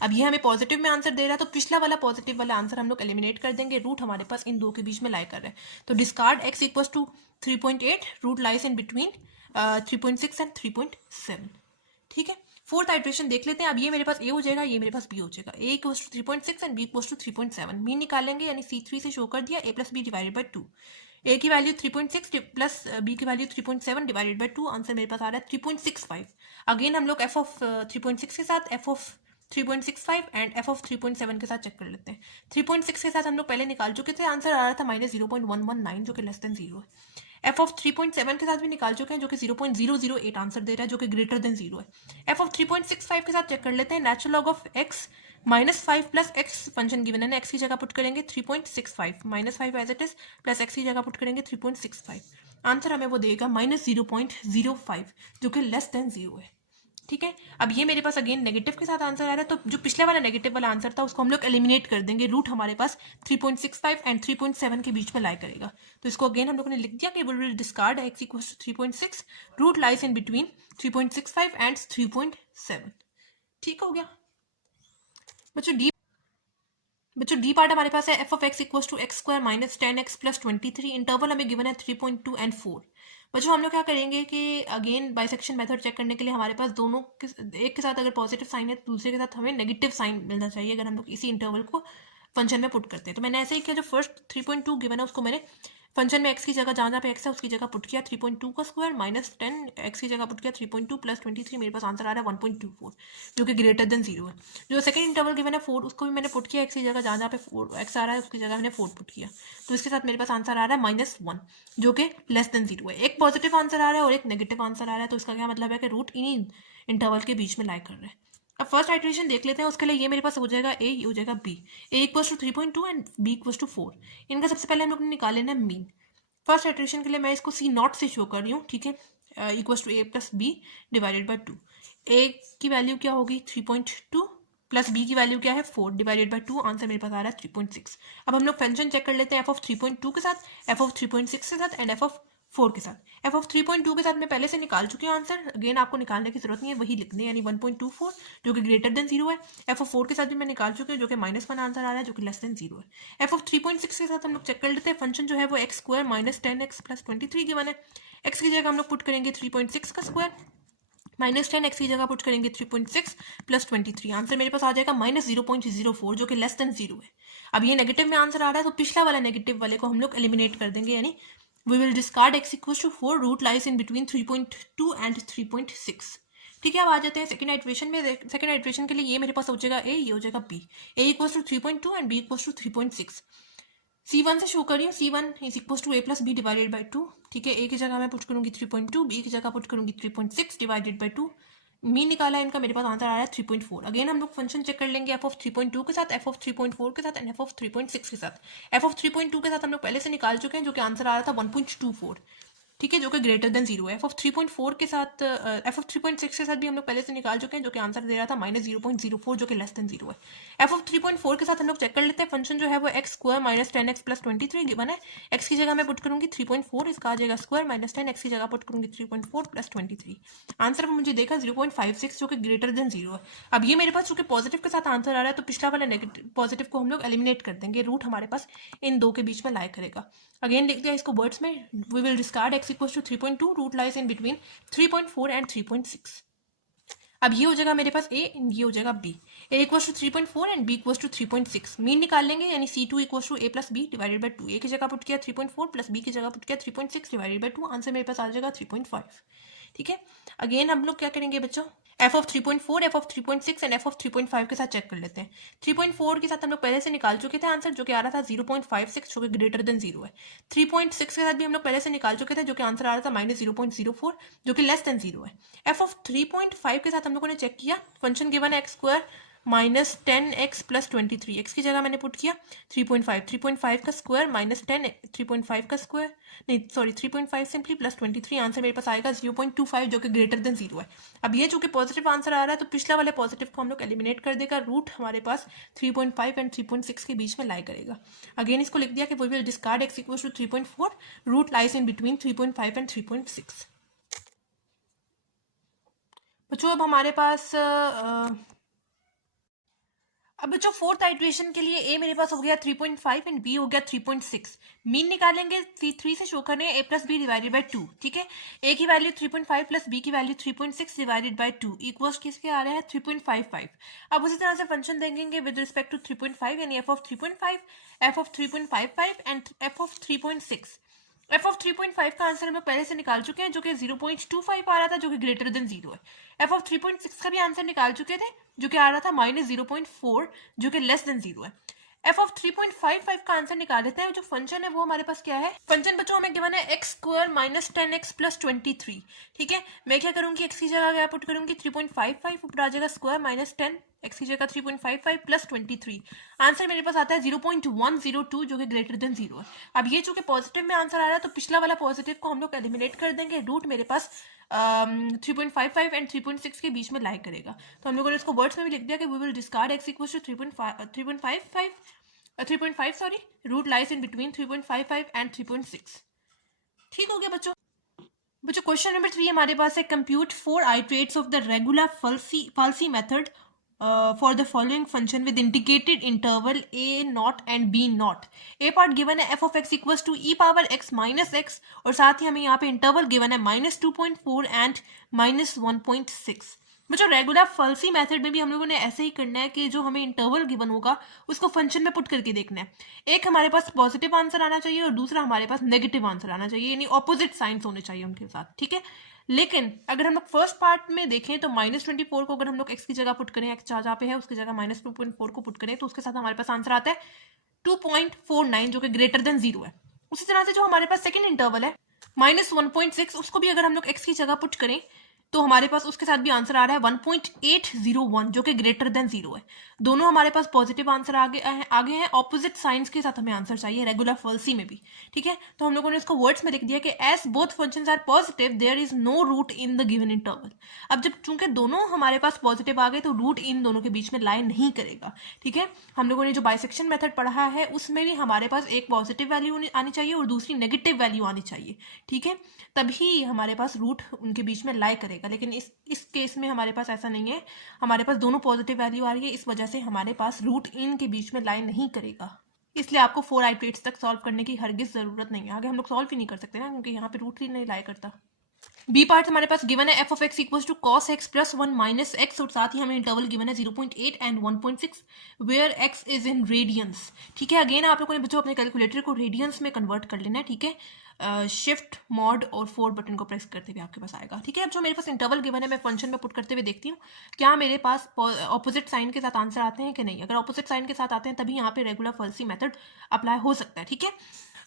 अब ये हमें पॉजिटिव में आंसर दे रहा है, तो पिछला वाला पॉजिटिव वाला आंसर हम लोग एलिमिनेट कर देंगे, रूट हमारे पास इन दो के बीच में लाई कर रहे हैं। तो discard x equals to 3.8, root lies in between 3.6 and 3.7। ठीक है, फोर्थ आइट्रेशन देख लेते हैं। अब ये मेरे पास a हो जाएगा, ये मेरे पास b हो जाएगा। a equals to 3.6 and b equals to 3.7। Mean निकालेंगे, यानी C3 से शो कर दिया, a plus B divided by 2। a की वैल्यू 3.6 प्लस b की वैल्यू 3.7 डिवाइडेड बाई 2। आंसर मेरे पास आ रहा है 3.65। अगेन हम लोग f ऑफ 3.6 के साथ f of 3.65 and f of 3.7 के साथ चेक कर लेते हैं। 3.6 के साथ हम लोग पहले निकाल चुके थे, आंसर आ रहा था -0.119, जो कि लेस देन 0 है। f ऑफ 3.7 के साथ भी निकाल चुके हैं, जो कि 0.008 आंसर दे रहा है, जो कि ग्रेटर देन 0 है। f ऑफ 3.65 के साथ चेक कर लेते हैं, natural log of x -5 plus x function given है ना, x की जगह पुट करेंगे 3.65, -5 as it is plus x की जगह पुट करेंगे 3.65। आंसर हमें वो देगा -0.05, जो कि लेस देन 0 है। ठीक है, अब ये मेरे पास अगेन नेगेटिव के साथ आंसर आ रहा है, तो जो पिछले वाला नेगेटिव वाला आंसर था उसको हम लोग एलिमिनेट कर देंगे, रूट हमारे पास 3.65 एंड 3.7 के बीच में लाई करेगा। तो इसको अगेन हम लोगों ने लिख दिया कि will discard x equals to 3.6, root lies in between 3.65 and 3.7। ठीक हो गया बच्चों डी पार्ट हमारे पास है, F of x equals to X square minus 10x plus 23। Interval हमें गिवन है 3.2 एंड 4। बच्चों हम लोग क्या करेंगे कि अगेन बाइसेक्शन मेथड चेक करने के लिए हमारे पास दोनों एक के साथ अगर पॉजिटिव साइन है तो दूसरे के साथ हमें नेगेटिव साइन मिलना चाहिए, अगर हम लोग इसी इंटरवल को फंक्शन में पुट करते हैं। तो मैंने ऐसे ही किया, जो फर्स्ट 3.2 गिवन है उसको मैंने फंक्शन में x की जगह जहाँ पे x है उसकी जगह पुट किया 3.2 का स्क्वायर माइनस 10, x की जगह पुट किया 3.2 प्लस 23। मेरे पास आंसर आ रहा है 1.24, जो कि ग्रेटर देन 0 है। जो सेकंड इंटरवल गिवन है 4, उसको भी मैंने पुट किया x की जगह जहाँ पे 4x आ रहा है उसकी जगह मैंने 4 पुट किया, तो इसके साथ मेरे पास आंसर आ रहा है -1, जो कि लेस देन 0 है। एक पॉजिटिव आंसर आ रहा है और एक नेगेटिव आंसर आ रहा है, तो इसका क्या मतलब है कि रूट इन्हीं इंटरवल के बीच में लाई कर रहे हैं। अब फर्स्ट आइट्रेशन देख लेते हैं, उसके लिए ये मेरे पास हो जाएगा a, ये हो जाएगा b। a equals to 3.2 and b equals to 4। इनका सबसे पहले हम लोग ने निकाल लेना है मीन। फर्स्ट आइट्रेशन के लिए मैं इसको सी नॉट से शो कर रही हूँ, ठीक है, equals to a plus B divided by 2। a की वैल्यू क्या होगी 3.2 प्लस b की वैल्यू क्या है 4 डिवाइडेड बाई 2। आंसर मेरे पास आ रहा है 3.6। अब हम लोग फंक्शन चेक कर लेते हैं, f ऑफ 3.2 के साथ, f ऑफ 3.6 के साथ एंड f ऑफ 4 के साथ। f ऑफ 3.2 के साथ मैं पहले से निकाल चुकी हूँ आंसर, अगेन आपको निकालने की जरूरत नहीं है, वही लिखने यानी 1.24, जो कि ग्रेटर देन 0 है। f ऑफ 4 के साथ भी मैं निकाल चुकी हूँ, जो कि -1 आंसर आ रहा है, जो कि लेस देन 0 है। f ऑफ 3.6 के साथ हम लोग चेक कर लेते हैं, फंक्शन जो है वो x square minus 10x plus 23 given है। x की जगह हम लोग पुट करेंगे 3.6 का स्क्वायर माइनस 10, x की जगह पुट करेंगे 3.6 प्लस 23। आंसर मेरे पास आ जाएगा -0.04, जो कि लेस देन 0 है। अब ये नेगेटिव में आंसर आ रहा है, तो पिछला वाला नेगेटिव वाले को हम लोग एलिमिनेट कर देंगे, यानी we will discard x equals to 4, root lies in between 3.2 and 3.6। ठीक है, अब आ जाते हैं सेकंड आइट्रेशन में। सेकंड आइट्रेशन के लिए ये मेरे पास हो जाएगा a, ये हो जाएगा b। a equals to 3.2 and b equals to 3.6। C1 से शो कर रही हूँ, C1 is equals to a plus B divided by 2। ठीक है, a की जगह मैं पुट करूंगी 3.2, b की जगह पुट करूंगी 3.6 डिवाइडेड बाई 2। मीन निकाला इनका, मेरे पास आंसर आ रहा है 3.4। अगेन हम लोग फंक्शन चेक कर लेंगे, f ऑफ 3.2 के साथ, f ऑफ 3.4 के साथ एंड f ऑफ 3.6 के साथ। f ऑफ 3.2 के साथ हम लोग पहले से निकाल चुके हैं, जो कि आंसर आ रहा था 1.24, ठीक है, जो कि ग्रेटर देन 0 है। f ऑफ 3.4 के साथ f ऑफ 3.6 के साथ भी हम लोग पहले से निकाल चुके हैं, जो कि आंसर दे रहा था -0.04, जो कि लेस देन 0 है। f ऑफ 3.4 के साथ हम लोग चेक कर लेते हैं, फंक्शन जो है वो x square minus 10x plus 23 given है। x की जगह मैं पुट करूंगी 3.4, इसका आ जाएगा स्क्वायर माइनस 10, x की जगह पुट करूंगी 3.4 प्लस 23। आंसर मुझे देखा 0.56, जो कि ग्रेटर देन 0 है। अब ये मेरे पास चूंकि पॉजिटिव के साथ आंसर आ रहा है, तो पिछला वाला नेगेटिव पॉजिटिव को हम लोग एलिमिनेट कर देंगे, रूट हमारे पास इन दो के बीच में लाई करेगा। अगेन लिख दिया इसको वर्ड्स में, we will discard x equals to 3.2, root lies in between 3.4 and 3.6। अब ये हो जाएगा मेरे पास a, ये हो जाएगा b। a equals to 3.4 and b equals to 3.6। Mean निकाल लेंगे, यानी c2 equals to a plus b divided by 2। a की जगह पुट किया 3.4 प्लस b की जगह पुट किया 3.6 डिवाइडेड बाई 2। आंसर मेरे पास आ जाएगा 3.5। ठीक है, अगेन हम लोग क्या करेंगे बच्चों, F of 3.4, F of 3.6 and F of 3.5 के साथ चेक कर लेते हैं। 3.4 के साथ हम लोग पहले से निकाल चुके थे आंसर, जो कि आ रहा था 0.56, जो कि ग्रेटर देन 0 है। 3.6 के साथ भी हम लोग पहले से निकाल चुके थे, जो कि आंसर आ रहा था -0.04, जो कि लेस देन 0 है। एफ ऑफ 3.5 के साथ हम लोगों ने चेक किया, फंक्शन गिवन है x² -10x + 23, x की जगह मैंने पुट किया 3.5 का स्क्वायर -10, 3.5 का स्क्वायर नहीं सॉरी 3.5 सिंपली प्लस 23, आंसर मेरे पास आएगा 0.25, जो कि ग्रेटर देन 0 है। अब ये जो कि पॉजिटिव आंसर आ रहा है, तो पिछला वाले पॉजिटिव को हम लोग एलिमिनेट कर देगा, रूट हमारे पास 3.5 एंड 3.6 के बीच में लाई करेगा। अगेन इसको लिख दिया कि we will discard x = 3.4, root lies in between 3.5 and 3.6। बच्चों अब हमारे पास अब बच्चों फोर्थ आइट्रेशन के लिए ए मेरे पास हो गया 3.5 एंड बी हो गया 3.6। मीन निकालेंगे, 3 से शो करने a + b डिवाइडेड बाय 2, ठीक है। a की वैल्यू 3.5 प्लस b की वैल्यू 3.6 डिवाइडेड बाय 2 इक्वल्स किसके आ रहे हैं 3.55। अब उसी तरह से फंक्शन देंगे विद रिस्पेक्ट टू 3.5, यानी f of 3.5, f of 3.55 and f of 3.6। F of 3.5 का आंसर हम लोग पहले से निकाल चुके हैं, जो कि 0.25 आ रहा था, जो कि ग्रेटर देन 0 है। एफ ऑफ 3.6 का भी आंसर निकाल चुके थे, जो कि आ रहा था -0.4, जो कि लेस देन 0 है। एफ ऑफ 3.55 का आंसर निकाल लेते हैं, जो फंक्शन है वो हमारे पास क्या है, फंक्शन बच्चों हमें गिवन है x² -10x + 23, ठीक है। मैं क्या करूंगी, x की जगह क्या पुट करूंगी 3.55, ऊपर आ जाएगा स्क्वायर -10, x की जगह 3.55 + 23, आंसर मेरे पास आता है 0.102, जो कि ग्रेटर देन 0 है। अब ये चूंकि पॉजिटिव में आंसर आ रहा है, तो पिछला वाला पॉजिटिव को हम लोग एलिमिनेट कर देंगे, रूट मेरे पास 3.55 एंड 3.6 के बीच में लाई करेगा। तो हम लोगों ने इसको वर्ड्स में भी लिख दिया कि we will discard x = 3.5 sorry, root lies in between 3.55 and 3.6। ठीक हो गया बच्चों। बच्चों क्वेश्चन नंबर 3 हमारे पास है, compute 4 iterates of the regular falsi method for the following function with indicated interval a0 and b0। a part given है f of x equals to e⁻x minus x, और साथ ही हमें यहाँ पे इंटरवल गिवन है -2.4 एंड -1.6। बच्चों रेगुलर फल्सी मेथड में भी हम लोगों ने ऐसे ही करना है कि जो हमें इंटरवल गिवन होगा उसको फंक्शन में पुट करके देखना है। एक हमारे पास पॉजिटिव आंसर आना चाहिए और दूसरा हमारे पास नेगेटिव आंसर आना चाहिए, यानी ऑपोजिट साइंस होने चाहिए उनके साथ, ठीक है। लेकिन अगर हम लोग फर्स्ट पार्ट में देखें तो -24 को अगर हम लोग x की जगह पुट करें, x जहाँ पे है उसकी जगह -2.4 को पुट करें, तो उसके साथ हमारे पास आंसर आता है 2.49, जो कि ग्रेटर देन 0 है। उसी तरह से जो हमारे पास सेकेंड इंटरवल है -1.6, उसको भी अगर हम लोग x की जगह पुट करें तो हमारे पास उसके साथ भी आंसर आ रहा है 1.801, जो कि ग्रेटर देन 0 है। दोनों हमारे पास पॉजिटिव आंसर आगे हैं, ऑपोजिट साइंस के साथ हमें आंसर चाहिए रेगुलर फॉल्सी में भी, ठीक है। तो हम लोगों ने इसको वर्ड्स में लिख दिया कि as both functions are positive there is no root in the given interval. अब जब चूंकि दोनों हमारे पास पॉजिटिव आ गए तो रूट इन दोनों के बीच में लाई नहीं करेगा, ठीक है। हम लोगों ने जो बाइसेक्शन मेथड पढ़ा है उसमें भी हमारे पास एक पॉजिटिव वैल्यू आनी चाहिए और दूसरी नेगेटिव वैल्यू आनी चाहिए, ठीक है, तभी हमारे पास रूट उनके बीच में लाई करेगा। लेकिन इस केस में हमारे पास ऐसा नहीं है, हमारे पास दोनों पॉजिटिव वैल्यू आ रही है, इस वजह से हमारे पास रूट इन के बीच में लाई नहीं करेगा। इसलिए आपको 4 आइट्रेट्स तक सॉल्व करने की हरगिज जरूरत नहीं है, आगे हम लोग सॉल्व ही नहीं कर सकते ना, क्योंकि यहाँ पे रूट ही नहीं लाई करता। बी पार्ट हमारे पास गिवन है f of x equals to cos x plus 1 minus x, और साथ ही हमें इंटरवल गिवन है 0.8 and 1.6 where x is in radians, ठीक है। अगेन आप लोगों ने बच्चों अपने कैलकुलेटर को रेडियंस में कन्वर्ट कर लेना है, ठीक है। शिफ्ट मॉड और 4 बटन को प्रेस करते हुए आपके पास आएगा, ठीक है। अब जो मेरे पास इंटरवल गिवन है मैं फंक्शन में पुट करते हुए देखती हूँ क्या मेरे पास ऑपोजिट साइन के साथ आंसर आते हैं कि नहीं। अगर ऑपोजिट साइन के साथ आते हैं तभी यहाँ पे रेगुलर फॉल्सी मेथड अप्लाई हो सकता है, ठीक है।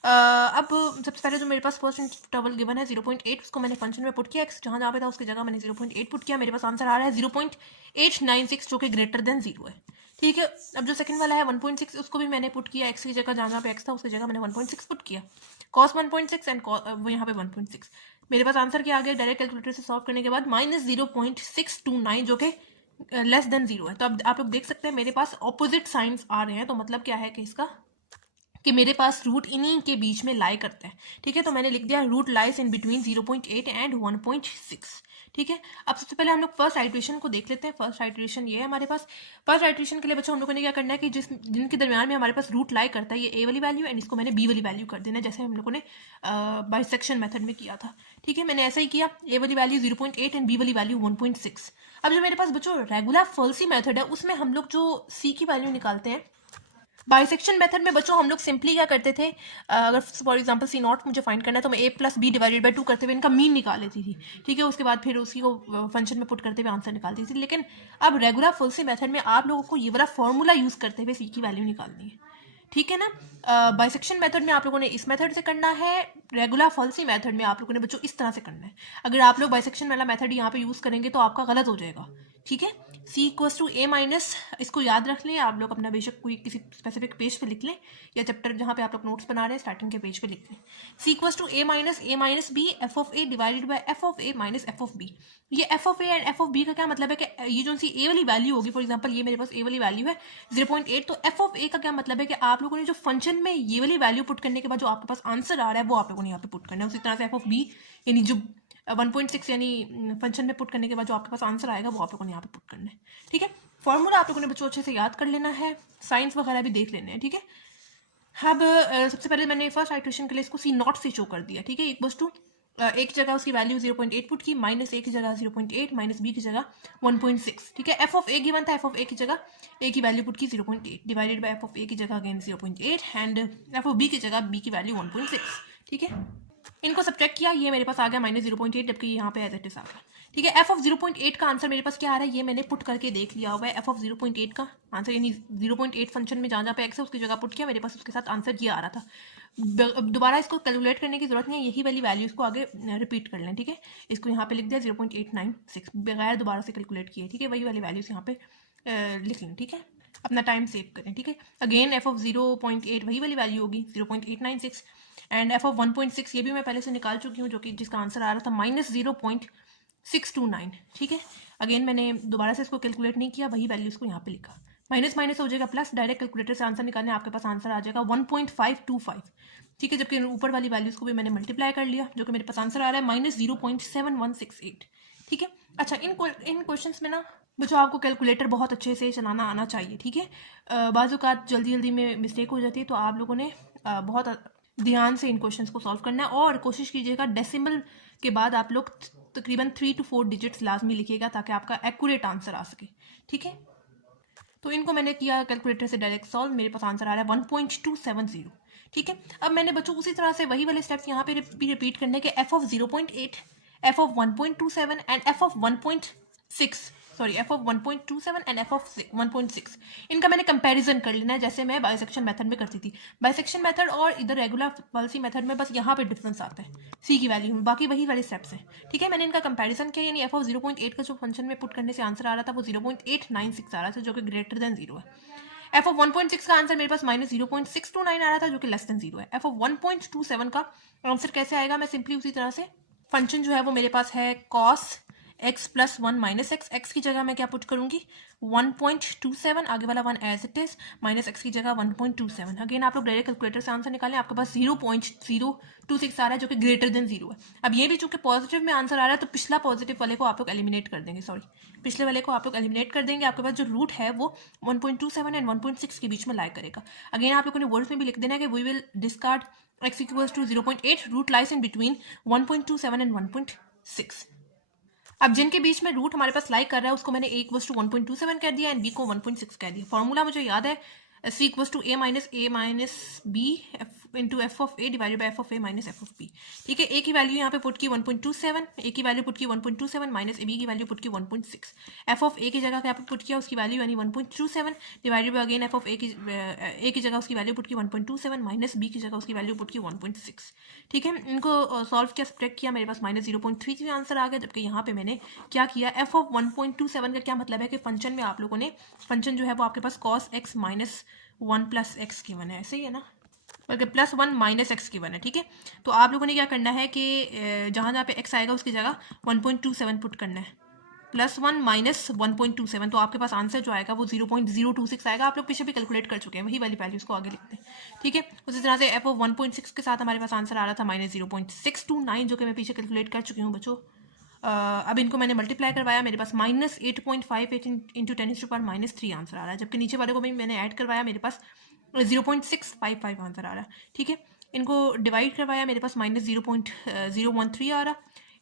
अब सबसे पहले जो मेरे पास फर्स्ट इंटरवल गिवन है 0.8, उसको मैंने फंक्शन में पुट किया, x जहाँ पे था उसकी जगह मैंने 0.8 पुट किया, मेरे पास आंसर आ रहा है 0.896, जो कि ग्रेटर देन 0 है, ठीक है। अब जो सेकंड वाला है 1.6, उसको भी मैंने पुट किया, x की जगह जहाँ पे x था उसकी जगह मैंने 1.6 पुट किया, cos 1.6 एंड वो यहाँ पे 1.6, मेरे पास आंसर क्या आ गया डायरेक्ट कैलकुलेटर से सॉल्व करने के बाद -0.629, जो कि लेस देन 0 है। तो अब आप लोग देख सकते हैं मेरे पास ऑपोजिट साइंस आ रहे हैं, तो मतलब क्या है कि इसका कि मेरे पास रूट इन्हीं के बीच में लाई करते हैं, ठीक है। तो मैंने लिख दिया root lies in between 0.8 and 1.6, ठीक है। अब सबसे पहले हम लोग फर्स्ट आइट्रेशन को देख लेते हैं। फर्स्ट आइट्रेशन ये है हमारे पास। फर्स्ट आइट्रेशन के लिए बच्चों हम लोगों ने क्या करना है कि जिनके दरमियान में हमारे पास रूट लाई करता है, ये ए वाली वैल्यू एंड इसको मैंने बी वाली वैल्यू कर देना, जैसे हम लोगों ने बाइसेक्शन मेथड में किया था, ठीक है। मैंने ऐसा ही किया, ए वाली वैल्यू 0.8 एंड बी वाली वैल्यू 1.6। अब जो मेरे पास बच्चों रेगुलर फॉल्सी मेथड है उसमें हम लोग जो सी की वैल्यू निकालते हैं बाइसेक्शन मेथड में बच्चों हम लोग सिंपली क्या करते थे, अगर फॉर एग्जांपल सी नॉट मुझे फाइंड करना है तो मैं a plus B divided by 2 करते हुए इनका मीन निकाल लेती थी, ठीक है। उसके बाद फिर उसी को फंक्शन में पुट करते हुए आंसर निकालती थी। लेकिन अब रेगुलर फुल सी मेथड में आप लोगों को ये वाला फॉर्मूला यूज करते हुए सी की वैल्यू निकालनी है, ठीक है ना। बाइसेक्शन मेथड में आप लोगों ने इस मेथड से करना है, रेगुलर फॉल्सी मेथड में आप लोगों ने बच्चों इस तरह से करना है। अगर आप लोग बाइसेक्शन वाला मेथड यहाँ पे यूज करेंगे तो आपका गलत हो जाएगा, ठीक है। सी इक्वल्स टू ए माइनस, इसको याद रख लें आप लोग, अपना बेशक कोई किसी स्पेसिफिक पेज पे लिख लें या चैप्टर जहाँ पे आप लोग नोट्स बना रहे हैं स्टार्टिंग के पेज पे लिख लें। C equals to A minus B F of A divided by F of A minus F of B. ये F of A and F of B का क्या मतलब है कि ये जो सी ए वाली वैल्यू होगी, फॉर एग्जाम्पल ये मेरे पास ए वाली वैल्यू है 0.8, तो एफ ऑफ ए का क्या मतलब है कि आप लोगों ने जो फंक्शन में ये वाली वैल्यू पुट करने के बाद जो आपके पास आंसर आ रहा है वो आप लोगों ने यहाँ पे पुट करना है। उसी तरह से एफ ऑफ बी यानी जो 1.6 यानी फंक्शन में पुट करने के बाद जो आपके पास आंसर आएगा वो आप लोगों ने यहाँ पे पुट करना है, ठीक है। फॉर्मूला आप लोगों ने बच्चों अच्छे से याद कर लेना है, साइंस वगैरह भी देख लेने हैं, ठीक है। अब सबसे पहले मैंने फर्स्ट आइट्रेशन के लिए इसको सी नॉट से शो कर दिया, ठीक है। इक्वल्स टू एक जगह उसकी वैल्यू 0.8 पुट की, माइनस ए की जगह 0.8, माइनस बी की जगह 1.6, ठीक है। एफ ऑफ ए गिवन था, एफ ऑफ ए की जगह ए की वैल्यू पुट की 0.8 divided by F of A की जगह again 0.8 and F of B की जगह बी की वैल्यू 1.6, ठीक है। इनको सब्ट्रैक्ट किया, ये मेरे पास आ गया माइनस 0.8, जबकि यहाँ पे एज इट इज आ गया, ठीक है। एफ ऑफ 0.8 का आंसर मेरे पास क्या आ रहा है, ये मैंने पुट करके देख लिया हुआ है। एफ ऑफ 0.8 का आंसर यानी 0.8 फंक्शन में जहाँ जहाँ पे एक्स है उसकी जगह पुट किया, मेरे पास उसके साथ आंसर ये आ रहा था। दोबारा इसको कैलकुलेट करने की जरूरत नहीं है, यही वाली वैल्यूज को आगे रिपीट कर लें, ठीक है। इसको यहाँ पे लिख दिया 0.896 बगैर दोबारा से कैलकुलेट किए, ठीक है। वही वाली वैल्यूज यहाँ पे लिख लें, ठीक है। अपना टाइम सेव करें, ठीक है। अगेन एफ ऑफ 0.8 वही वाली वैल्यू होगी 0.896 एंड एफ ऑफ 1.6 ये भी मैं पहले से निकाल चुकी हूँ, जो कि जिसका आंसर आ रहा था माइनस 0.629, ठीक है। अगेन मैंने दोबारा से इसको कैलकुलेट नहीं किया, वही वैल्यूज को यहाँ पे लिखा, माइनस माइनस हो जाएगा प्लस, डायरेक्ट कैलकुलेटर से आंसर निकालने आपके पास आंसर आ जाएगा 1.525, ठीक है। जबकि ऊपर वाली वैल्यूज को भी मैंने मल्टीप्लाई कर लिया, जो कि मेरे पास आंसर आ रहा है माइनस 0.7168, ठीक है। अच्छा, इन क्वेश्चंस में ना बच्चों आपको कैलकुलेटर बहुत अच्छे से चलाना आना चाहिए, ठीक है। बाजू का जल्दी जल्दी में मिस्टेक हो जाती है, तो आप लोगों ने बहुत ध्यान से इन क्वेश्चंस को सॉल्व करना है और कोशिश कीजिएगा डेसिमल के बाद आप लोग तकरीबन 3 to 4 डिजिट्स लाजमी लिखिएगा ताकि आपका एक्यूरेट आंसर आ सके, ठीक है। तो इनको मैंने किया कैलकुलेटर से डायरेक्ट सॉल्व, मेरे पास आंसर आ रहा है 1.270, ठीक है। अब मैंने बच्चों उसी तरह से वही वाले स्टेप्स यहाँ पे रिपीट करने के, F of 0.8, F of 1.27 and F of 1.6 sorry F of 1.27 and F of 1.6, इनका मैंने कंपैरिजन कर लेना है जैसे मैं बाइसेक्शन मेथड में करती थी। बाइसेक्शन मेथड और इधर रेगुलर पॉलिसी मेथड में बस यहाँ पे डिफरेंस आता है सी की वैल्यू में, बाकी वही वाले स्टेप्स हैं, ठीक है। मैंने इनका कंपैरिजन किया, यानी एफ ऑफ 0.8 का जो फंक्शन में पुट करने से आंसर आ रहा था वो 0.896 आ रहा था, जो कि ग्रेटर देन 0 है। एफ ऑफ 1.6 का आंसर मेरे पास माइनस 0.629 आ रहा था, जो कि लेस देन 0 है। एफ ऑफ 1.27 का आंसर कैसे आएगा, मैं सिंपली उसी तरह से फंक्शन जो है वो मेरे पास है cos x plus 1 minus x, x की जगह मैं क्या पुट करूंगी 1.27, आगे वाला 1 as it is, minus X की जगह 1.27। अगेन आप लोग डायरेक्ट कैलकुलेटर से आंसर निकालें, आपके पास 0.026 आ रहा है, जो कि ग्रेटर देन 0 है। अब ये भी चूंकि पॉजिटिव में आंसर आ रहा है तो पिछला पॉजिटिव वाले को आप लोग एलिमिनेट कर देंगे, पिछले वाले को आप लोग एलिमिनेट कर देंगे, आपके पास जो रूट है वो 1.27 एंड 1.6 के बीच में लाई करेगा। अगेन आप लोगों ने वर्ड्स में भी लिख देना है कि we will discard x equals to 0.8, root lies in between 1.27 and 1.6। अब जिनके बीच में रूट हमारे पास लाइक कर रहा है उसको मैंने a इक्वल्स टू 1.27 कह दिया एंड b को 1.6 कह दिया। फॉर्मूला मुझे याद है, c equals to a minus b into F of A divided by F of A minus F of B, ठीक है। ए की वैल्यू यहाँ पे पुट की 1.27, ए की वैल्यू पुट की 1.27 माइनस बी की वैल्यू पुट की 1.6, एफ ऑफ ए की जगह यहाँ पे पुट किया उसकी वैल्यू यानी 1.27 divided by again F of A की जगह उसकी वैल्यू पुट की 1.27 माइनस बी की जगह उसकी वैल्यू पुट की 1.6, ठीक है। इनको सॉल्व किया, सब्ट्रैक्ट किया, मेरे पास माइनस 0.33 आंसर आ गया, जबकि यहाँ पे मैंने क्या किया, एफ ऑफ 1.27 का क्या मतलब है कि फंक्शन में आप लोगों ने फंक्शन जो है वो आपके पास cos X minus 1 plus X given है, ऐसे ही है ना, बल्कि प्लस 1 माइनस एक्स गिवन है, ठीक है। तो आप लोगों ने क्या करना है कि जहाँ जहाँ पे एक्स आएगा उसकी जगह 1.27 पुट करना है, प्लस 1 माइनस 1.27, तो आपके पास आंसर जो आएगा वो 0.026 आएगा। आप लोग पीछे भी कैलकुलेट कर चुके हैं, वही वाली वैल्यूज को आगे लिखते हैं, ठीक है। उसी तरह से एफ ऑफ 1.6 के साथ हमारे पास आंसर आ रहा था माइनस 0.629, जो कि मैं पीछे कैलकुलेट कर चुकी हूँ बच्चों। अब इनको मैंने मल्टीप्लाई करवाया, मेरे पास माइनस 8.58 इंटू 10⁻³ माइनस 3 आंसर आ रहा है, जबकि नीचे वाले को भी मैंने ऐड करवाया, मेरे पास 0.655 आंसर आ रहा है, ठीक है। इनको डिवाइड करवाया, मेरे पास माइनस 0.013 आ रहा,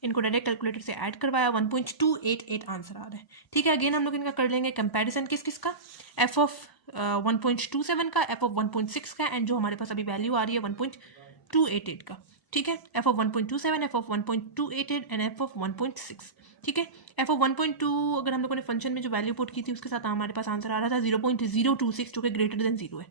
इनको डायरेक्ट कैलकुलेटर से ऐड करवाया 1.288 आंसर आ रहा है, ठीक है। अगेन हम लोग इनका कर लेंगे कंपैरिजन, किस किस का, एफ ऑफ 1.27 का, f ऑफ 1.6 का, एंड जो हमारे पास अभी वैल्यू आ रही है 1.288 का। ठीक है, f of 1.27, f of 1.288 and f of 1.6। ठीक है, f ऑफ 1.2 अगर हम लोगों ने फंक्शन में जो वैल्यू पुट की थी उसके साथ हमारे पास आंसर आ रहा था 0.026 जो कि ग्रेटर देन 0 है।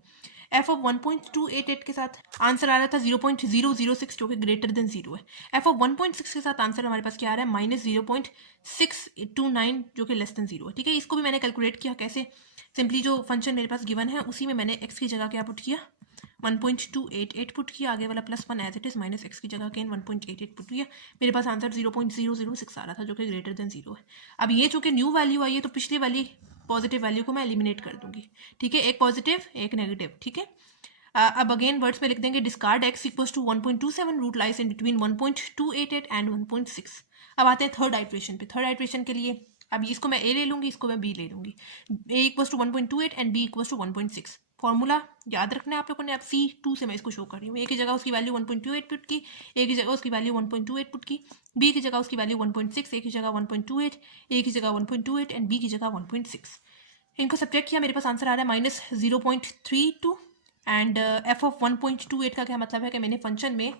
f ऑफ 1.288 के साथ आंसर आ रहा था 0.006 जो कि ग्रेटर देन 0 है। f ऑफ 1.6 के साथ आंसर हमारे पास क्या आ रहा है -0.629 जो कि लेस देन 0 है। ठीक है, इसको भी मैंने कैलकुलेट किया कैसे, सिंपली जो फंक्शन मेरे पास गिवन है उसी में मैंने x की जगह क्या पुट किया 1.288 पुट किया, आगे वाला +1 as it is, minus x की जगह अगेन 1.88 पुट किया, मेरे पास आंसर 0.006 आ रहा था जो कि ग्रेटर देन 0 है। अब ये चूंकि न्यू वैल्यू आई है तो पिछली वाली पॉजिटिव वैल्यू को मैं एलिमिनेट कर दूंगी। ठीक है, एक पॉजिटिव एक नेगेटिव। ठीक है, अब अगेन वर्ड्स में लिख देंगे discard x equals to 1.27, root lies in between 1.288 and 1.6। अब आते हैं थर्ड आइट्रेशन पे। थर्ड आइट्रेशन के लिए अब इसको मैं a ले लूंगी, इसको मैं b ले लूंगी। a equals to 1.28 and b equals to 1.6। Formula याद रखना है आप लोगों ने। अब C2 से मैं इसको शो कर रही हूँ। a की जगह उसकी वैल्यू 1.28 पुट की, a की जगह उसकी वैल्यू 1.28 पुट की, b की जगह उसकी वैल्यू 1.6, a की जगह 1.28, a की जगह 1.28 एंड b की जगह 1.6। इनको सब्ट्रैक्ट किया, मेरे पास आंसर आ रहा है -0.32 एंड f ऑफ 1.28 का क्या मतलब है कि मैंने फंक्शन में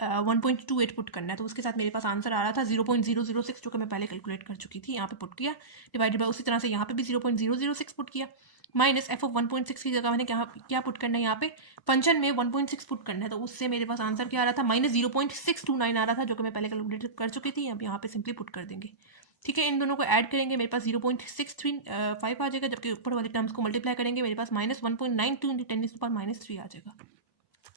1.28 पुट करना है, तो उसके साथ मेरे पास आंसर आ रहा था 0.006 जो कि मैं पहले कैलकुलेट कर चुकी थी, यहाँ पे पुट किया, डिवाइडेड बाय उसी तरह से यहाँ पे भी 0.006 पुट किया, माइनस f ऑफ 1.6 की जगह मैंने क्या पुट करना है, यहाँ पे फंक्शन में 1.6 पुट करना है, तो उससे मेरे पास आंसर क्या आ रहा था -0.629 आ रहा था जो कि मैं पहले कैलकुलेट कर चुकी थी। अब यहाँ पे सिंपली पुट कर देंगे। ठीक है, इन दोनों को ऐड करेंगे, मेरे पास 0.635 आ जाएगा, जबकि ऊपर वाली टर्म्स को मल्टीप्लाई करेंगे मेरे पास -1.92 × 10⁻³ आ जाएगा।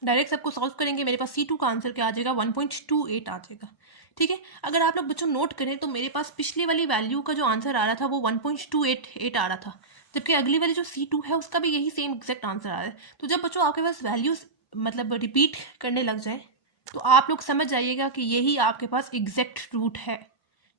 डायरेक्ट सबको सॉल्व करेंगे, मेरे पास C2 का आंसर क्या आ जाएगा 1.28 आ जाएगा। ठीक है, अगर आप लोग बच्चों नोट करें तो मेरे पास पिछली वाली वैल्यू का जो आंसर आ रहा था वो 1.288 आ रहा था, जबकि अगली वाली जो C2 है उसका भी यही सेम एग्जैक्ट आंसर आ रहा है। तो जब बच्चों आपके पास वैल्यूज मतलब रिपीट करने लग जाए तो आप लोग समझ जाइएगा कि यही आपके पास एग्जैक्ट रूट है।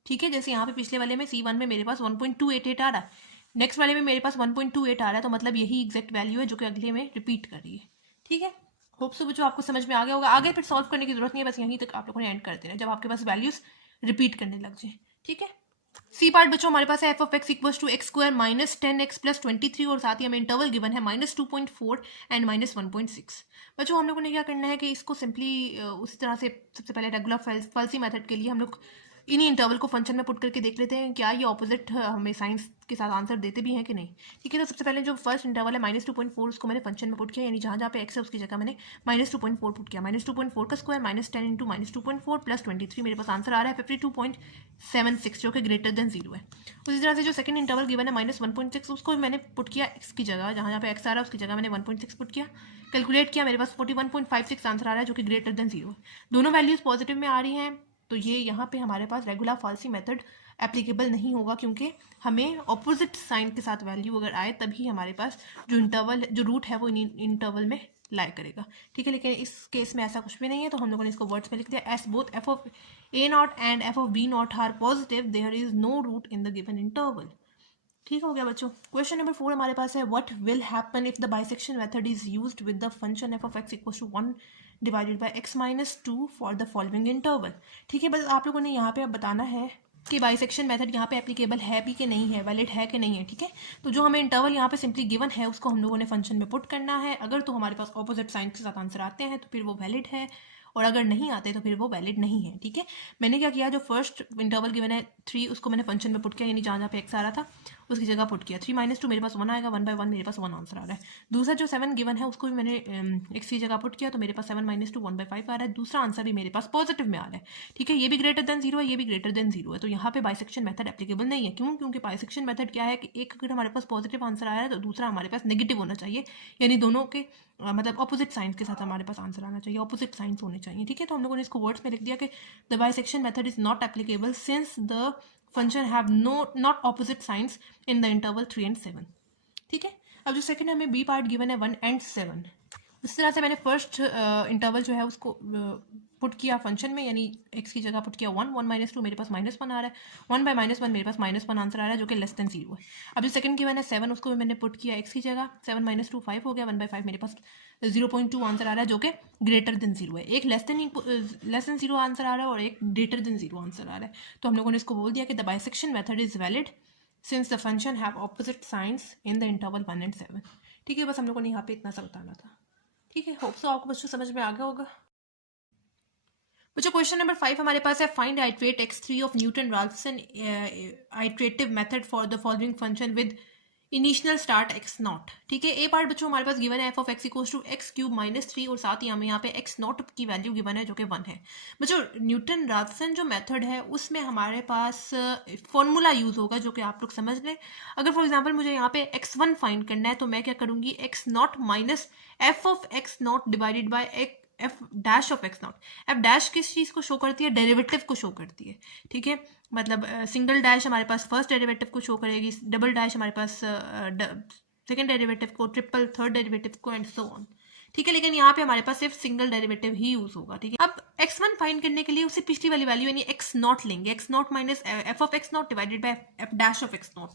ठीक है, जैसे यहाँ पे पिछले वाले में C1 में मेरे पास 1.288 आ रहा है, नेक्स्ट वाले में मेरे पास 1.28 आ रहा है, तो मतलब यही एग्जैक्ट वैल्यू है जो कि अगले में रिपीट कर रही है। ठीक है, होप सो बच्चों आपको समझ में आ गया होगा। आगे फिर सॉल्व करने की जरूरत नहीं है, बस यहीं तक आप लोगों ने एंड कर देना जब आपके पास वैल्यूज रिपीट करने लग जाए। ठीक है, सी पार्ट बच्चों हमारे पास है f of x equals to x square minus 10x plus 23 और साथ ही हमें इंटरवल गिवन है -2.4 एंड -1.6। बच्चों हम लोगों ने क्या करना है कि इसको सिंपली उसी तरह से सबसे पहले रेगुलर फल्सी मेथड के लिए हम लोग इन्हीं इंटरवल को फंक्शन में पुट करके देख लेते हैं क्या ये ऑपोजिट हमें साइंस के साथ आंसर देते भी हैं कि नहीं। ठीक है, तो सबसे पहले जो फर्स्ट इंटरवल है -2.4 उसको मैंने फंक्शन में पुट किया, यानी जहाँ जहाँ पे x है उसकी जगह मैंने -2.4 पुट किया। -2.4 का स्क्वायर -10 × -2.4 प्लस 23, मेरे पास आंसर आ रहा है 52.76 जो कि ग्रेटर देन 0 है। उसी तरह से जो सेकंड इंटरवल गिवन है -1.6 उसको मैंने पुट किया x की जगह, जहाँ जहाँ पे x आ रहा है उसकी जगह मैंने 1.6 पुट किया, कैलकुलेट किया, मेरे पास 41.56 आंसर आ रहा है जो कि ग्रेटर देन 0 है। दोनों वैल्यूज पॉजिटिव में आ रही हैं, तो ये यहाँ पे हमारे पास रेगुलर फॉल्सी मेथड एप्लीकेबल नहीं होगा, क्योंकि हमें ऑपोजिट साइन के साथ वैल्यू अगर आए तभी हमारे पास जो इंटरवल जो रूट है वो इंटरवल में लाई करेगा। ठीक है, लेकिन इस केस में ऐसा कुछ भी नहीं है, तो हम लोगों ने इसको वर्ड्स में लिख दिया as both f of a0 and f of b0 are positive there is no root in the given interval. ठीक हो गया बच्चों। क्वेश्चन नंबर 4 हमारे पास है what will happen if the bisection method is used with the function f of x equals to 1 divided by x minus 2 for the following interval. ठीक है, बस आप लोगों ने यहाँ पे अब बताना है कि बाइसेक्शन मेथड यहाँ पे एप्लीकेबल है भी कि नहीं है, वैलिड है कि नहीं है। ठीक है, तो जो हमें इंटरवल यहाँ पे सिंपली गिवन है उसको हम लोगों ने फंक्शन में पुट करना है। अगर तो हमारे पास ऑपोजिट साइन के साथ आंसर आते हैं तो फिर वो वैलिड है, और अगर नहीं आते तो फिर वो वैलिड नहीं है। ठीक है, मैंने क्या किया, जो फर्स्ट इंटरवल गिवन है 3 उसको मैंने फंक्शन में पुट किया, यानी जहाँ जहाँ पे x आ रहा था उसकी जगह पुट किया। 3 - 2 मेरे पास 1 आएगा, 1/1 मेरे पास 1 आंसर आ रहा है। दूसरा जो 7 गिवन है उसको भी मैंने x की जगह पुट किया, तो मेरे पास 7 - 2 1/5 आ रहा है। दूसरा आंसर भी मेरे पास पॉजिटिव में आ रहा है। ठीक है, ये भी ग्रेटर देन 0 है, ये भी ग्रेटर देन 0 है, तो यहाँ पे बाइसेक्शन मेथड एप्लीकेबल नहीं है। क्यों? क्योंकि बाइसेक्शन मेथड क्या है कि एक अगर हमारे पास पॉजिटिव आंसर आया है तो दूसरा हमारे पास नेगेटिव होना चाहिए, यानी दोनों के मतलब ऑपोजिट साइंस के साथ हमारे पास आंसर आना चाहिए, ऑपोजिट साइंस होने चाहिए। ठीक है, तो हम लोगों ने इसको वर्ड्स में लिख दिया कि the bisection method is not applicable since the function have not opposite science in the interval 3 and 7। ठीक है, अब जो सेकंड हमें बी पार्ट गिवन है 1 and 7, इस तरह से मैंने फर्स्ट इंटरवल जो है उसको पुट किया फंक्शन में, यानी x की जगह पुट किया 1 1 - 2 मेरे पास -1 आ रहा है, 1/-1 मेरे पास -1 आंसर आ रहा है जो कि लेस देन 0 है। अब जो सेकंड गिवन है 7 उसको भी मैंने पुट किया x की जगह, 7 - 2 5 हो गया, 1/5 मेरे पास 0.2 आंसर आ रहा है जो कि ग्रेटर देन 0 है। एक लेस देन 0 आंसर आ रहा है और एक ग्रेटर देन 0 आंसर आ रहा है, तो हम लोगों ने इसको बोल दिया कि the bisection method is valid since the function have opposite science in the interval 1 and 7। ठीक है, बस हम लोगों ने यहाँ पे इतना सा बताना था। ठीक है, होप सो आपको बच्चों समझ में आ गया होगा। बच्चों क्वेश्चन नंबर 5 हमारे पास है, find iterate x3 of Newton Raphson iterative method for the following function with initial start x naught. ठीक है, ए पार्ट बच्चों हमारे पास गिवन है f of x equals to x cube minus 3 और साथ ही हमें यहाँ पे x नॉट की वैल्यू गिवन है जो कि 1 है। बच्चों न्यूटन राल्सन जो मेथड है उसमें हमारे पास फॉर्मूला यूज होगा जो कि आप लोग समझ लें। अगर फॉर एग्जांपल मुझे यहाँ पे x1 फाइंड करना है तो मैं क्या करूँगी, x not minus f of x not divided by f dash of x not. F dash किस चीज़ को शो करती है, डेरिवेटिव को शो करती है। ठीक है, मतलब सिंगल डैश हमारे पास फर्स्ट डेरिवेटिव को शो करेगी, डबल डैश हमारे पास सेकंड डेरिवेटिव को, ट्रिपल थर्ड डेरिवेटिव को एंड सो ऑन। ठीक है, लेकिन यहाँ पे हमारे पास सिर्फ सिंगल डेरिवेटिव ही यूज होगा। ठीक है, अब x1 फाइंड करने के लिए उससे पिछली वाली वैल्यू यानी x नॉट लेंगे, x not minus F of x not divided by f dash of x not.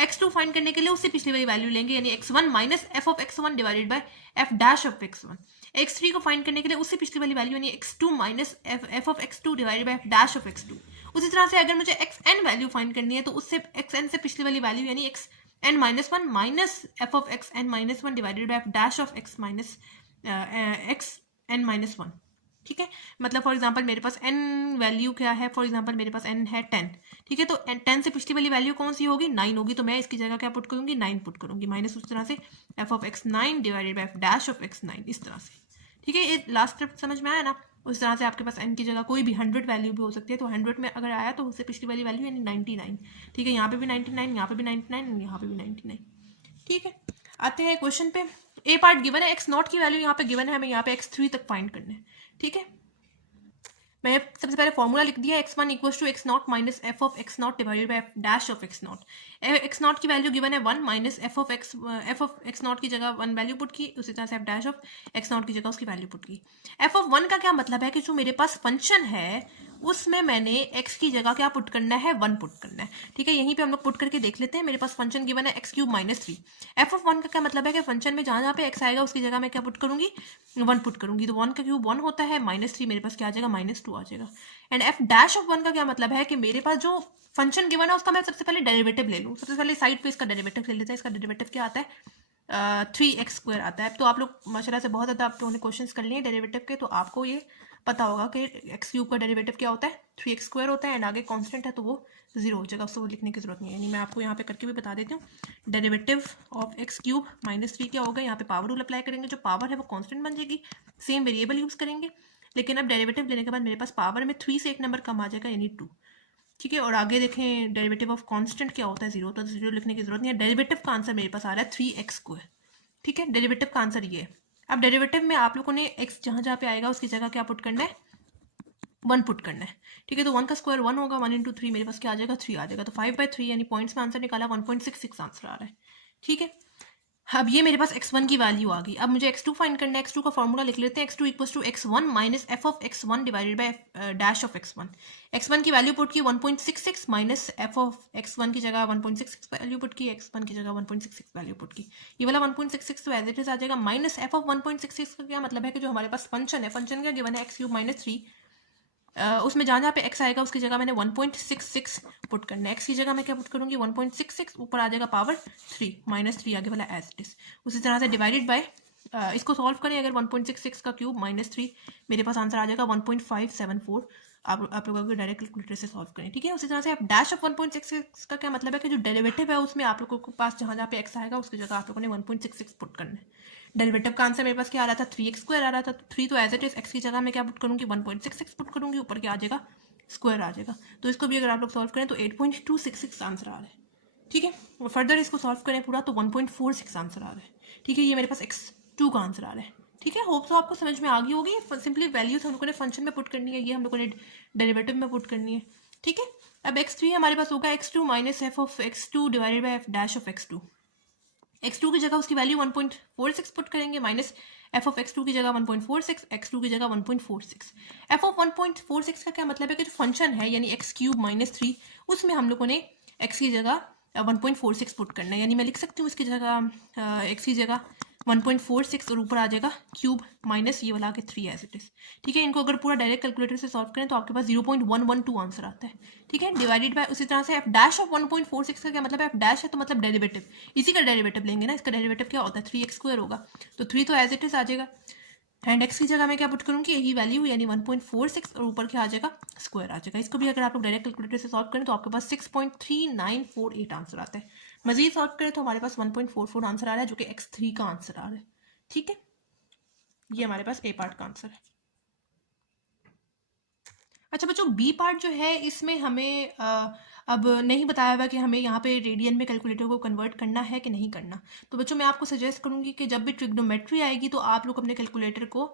x2 find करने के लिए उससे पिछली वाली वैल्यू लेंगे यानी x1 minus F of x1 divided by f dash of x1। x3 को फाइंड करने के लिए उससे पिछली वाली वैल्यू यानी x2 minus F of x2 divided by f dash of x2। उसी तरह से अगर मुझे xn वैल्यू फाइंड करनी है तो उससे xn से पिछली वाली वैल्यू यानी xn minus 1 minus F of xn minus 1 divided by f dash of x minus xn minus 1। ठीक है, मतलब फॉर एग्जांपल मेरे पास n वैल्यू क्या है, फॉर एग्जांपल मेरे पास n है 10। ठीक है, तो 10 से पिछली वाली वैल्यू कौन सी होगी, 9 होगी, तो मैं इसकी जगह क्या पुट करूंगी, 9 पुट करूंगी, माइनस उस तरह से f of x9 divided by f dash of x9 इस तरह से। ठीक है, ये लास्ट स्टेप समझ में आया ना। उस तरह से आपके पास n की जगह कोई भी 100 वैल्यू भी हो सकती है, तो 100 में अगर आया तो उससे पिछली वाली वैल्यू यानी 99। ठीक है, यहाँ पे भी 99, यहाँ पे भी 99, यहाँ पे भी 99। ठीक है, आते हैं क्वेश्चन पे। ए पार्ट गिवन है, एक्स नॉट की वैल्यू यहाँ पे गिवन है, हमें यहाँ पे x3 तक फाइंड करना है। ठीक है, मैं सबसे पहले फॉर्मूला लिख दिया, x1 equals to x not minus F of x not divided by f dash of x not. X not की वैल्यू गिवन है 1 minus F of x not की जगह 1 वैल्यू पुट की, उसी तरह से f dash of x not की जगह उसकी वैल्यू पुट की। एफ ऑफ 1 का क्या मतलब है कि जो मेरे पास फंक्शन है उसमें मैंने x की जगह क्या पुट करना है, 1 पुट करना है। ठीक है, यहीं पे हम लोग पुट करके देख लेते हैं। मेरे पास फंक्शन गिवन है x cube minus 3। F of 1 का क्या मतलब है कि फंक्शन में जहाँ जहाँ पे x आएगा उसकी जगह मैं क्या पुट करूंगी, 1 पुट करूंगी। तो 1 का क्यूब 1 होता है, माइनस 3 मेरे पास क्या आ जाएगा, माइनस 2 आ जाएगा। एंड एफ डैश ऑफ 1 का क्या मतलब है कि मेरे पास जो फंक्शन गिवन है उसका मैं सबसे पहले डेरिवेटिव ले लूँ। सबसे पहले साइड पे इसका डेरिवेटिव ले लेते हैं। इसका डेरिवेटिव क्या आता है, 3x² आता है। तो आप लोग माशाल्लाह से बहुत ज़्यादा आप लोगों ने क्वेश्चंस कर लिए डेरिवेटिव के, तो आपको ये पता होगा कि x³ का डेरिवेटिव क्या होता है, 3x² होता है। एंड आगे कांस्टेंट है तो वो 0 हो जाएगा, उसको लिखने की जरूरत नहीं है। यानी मैं आपको यहाँ पे करके भी बता देती हूँ, डेरिवेटिव ऑफ x³ माइनस 3 क्या होगा, यहाँ पे पावर रूल अप्लाई करेंगे, जो पावर है वो कांस्टेंट बन जाएगी, सेम वेरिएबल यूज करेंगे। लेकिन अब डेरिवेटिव लेने के बाद मेरे पास पावर में 3 से एक नंबर कम आ जाएगा यानी 2। ठीक है, और आगे देखें डेरिवेटिव ऑफ कांस्टेंट क्या होता है, 0, तो 0 लिखने की जरूरत नहीं है। डेरिवेटिव का आंसर मेरे पास आ रहा है 3x²। ठीक है, डेरिवेटिव का आंसर ये है। अब डेरिवेटिव में आप लोगों ने x जहाँ जहाँ पे आएगा उसकी जगह क्या पुट करना है, 1 पुट करना है। ठीक है, तो 1 का स्क्वायर 1 होगा, 1 इंटू 3 मेरे पास क्या आ जाएगा, 3 आ जाएगा। तो 5/3 यानी पॉइंट्स में आंसर निकाला, 1.66 आंसर आ रहा है। ठीक है, अब ये मेरे पास x1 की वैल्यू आ गई। अब मुझे x2 फाइंड करना है। x2 का फॉर्मूला लिख लेते हैं, x2 equals to x1 minus F of x1 divided by dash of x1। x1 की वैल्यू पुट की 1.66 माइनस एफ ऑफ x1 की जगह 1.66 वैल्यू पुट की, x1 की जगह 1.66 वैल्यू पुट की। ये वाला 1.66 तो एज इट इज आ जाएगा, माइनस एफ ऑफ 1.66 का क्या मतलब है कि जो हमारे पास फंक्शन है, फंक्शन क्या गिवन है, x³ माइनस 3, उसमें जहाँ जहाँ पे x आएगा उसकी जगह मैंने 1.66 पुट करना है। x की जगह मैं क्या पुट करूँगी, 1.66, ऊपर आ जाएगा पावर 3 माइनस 3 आगे वाला एज इट इज। उसी तरह से डिवाइडेड बाय इसको सॉल्व करें, अगर 1.66 का क्यूब माइनस 3 मेरे पास आंसर आ जाएगा 1.574। आप लोग अगर डायरेक्ट कैलकुलेटर से सॉल्व करें। ठीक है, उसी तरह से आप डैश ऑफ 1.66 का क्या मतलब है कि जो डेरिवेटिव है उसमें आप लोगों के पास जहाँ जहाँ पे x आएगा उसकी जगह आप लोगों ने 1.66 पुट करना है। डेरिवेटिव का आंसर मेरे पास क्या आ रहा था, 3x² आ रहा था। 3 तो एज इट इज, x की जगह मैं क्या पुट करूँगी, 1.66 पुट करूँगी, ऊपर क्या आ जाएगा, स्क्वायर आ जाएगा। तो इसको भी अगर आप लोग सॉल्व करें तो 8.266 आंसर आ रहा है। ठीक है, और फर्दर इसको सॉल्व करें पूरा तो 1.46 आंसर आ रहा है। ठीक है, ये मेरे पास x2 का आंसर आ रहा है। ठीक है, होप सो आपको समझ में आ गई होगी। सिंपली वैल्यूज हम लोगों ने फंक्शन में पुट करनी है, ये हम लोगों ने डेरिवेटिव में पुट करनी है। ठीक है, अब x3 हमारे पास होगा x2 minus F of x2 divided by f dash of x2। x2 की जगह उसकी वैल्यू 1.46 पुट करेंगे, माइनस एफ ऑफ x2 की जगह 1.46, x2 की जगह 1.46। एफ ऑफ 1.46 का क्या मतलब है कि जो फंक्शन है यानी x³ माइनस 3, उसमें हम लोगों ने x की जगह 1.46 पुट करना है। यानी मैं लिख सकती हूँ इसकी जगह x की जगह 1.46 और ऊपर आ जाएगा क्यूब माइनस ये वाला आके 3 एज इट इज। ठीक है, इनको अगर पूरा डायरेक्ट कैलकुलेटर से सॉल्व करें तो आपके पास 0.112 आंसर आता है। ठीक है, डिवाइडेड बाय उसी तरह से एफ डैश ऑफ 1.46 का क्या मतलब है, एफ डैश है तो मतलब डेरिवेटिव, इसी का डेरिवेटिव लेंगे ना, इसका डेरिवेटिव क्या होता है 3x² होगा, तो 3 तो एज इट इज आ जाएगा, एंड x की जगह मैं क्या पुट करूँगी यही वैल्यू यानी 1.46 और ऊपर क्या आ जाएगा स्क्वायर आ जाएगा। इसको भी अगर आप लोग डायरेक्ट कैलकुलेटर से सॉल्व करें तो आपके पास 6.3948 आंसर आता है। मजीद सॉल्व करें तो हमारे पास 1.44 आंसर आ रहा है जो कि x3 का आंसर आ रहा है। ठीक है, ये हमारे पास ए पार्ट का आंसर है। अच्छा बच्चों, बी पार्ट जो है इसमें हमें अब नहीं बताया हुआ कि हमें यहाँ पे रेडियन में कैलकुलेटर को कन्वर्ट करना है कि नहीं करना। तो बच्चों मैं आपको सजेस्ट करूँगी कि जब भी ट्रिग्नोमेट्री आएगी तो आप लोग अपने कैलकुलेटर को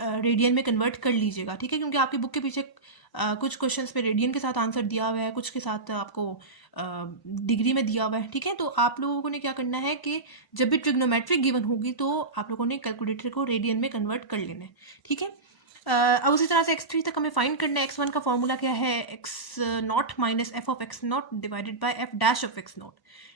रेडियन में कन्वर्ट कर लीजिएगा। ठीक है, क्योंकि आपकी बुक के पीछे कुछ क्वेश्चंस पे रेडियन के साथ आंसर दिया हुआ है, कुछ के साथ आपको डिग्री में दिया हुआ है। ठीक है, तो आप लोगों ने क्या करना है कि जब भी ट्रिग्नोमेट्री गिवन होगी तो आप लोगों ने कैलकुलेटर को रेडियन में कन्वर्ट कर लेना है। ठीक है, अब उसी तरह से x3 तक हमें फाइंड करना है। x1 का फॉर्मूला क्या है, x0 minus F of x0 divided by f dash of x0।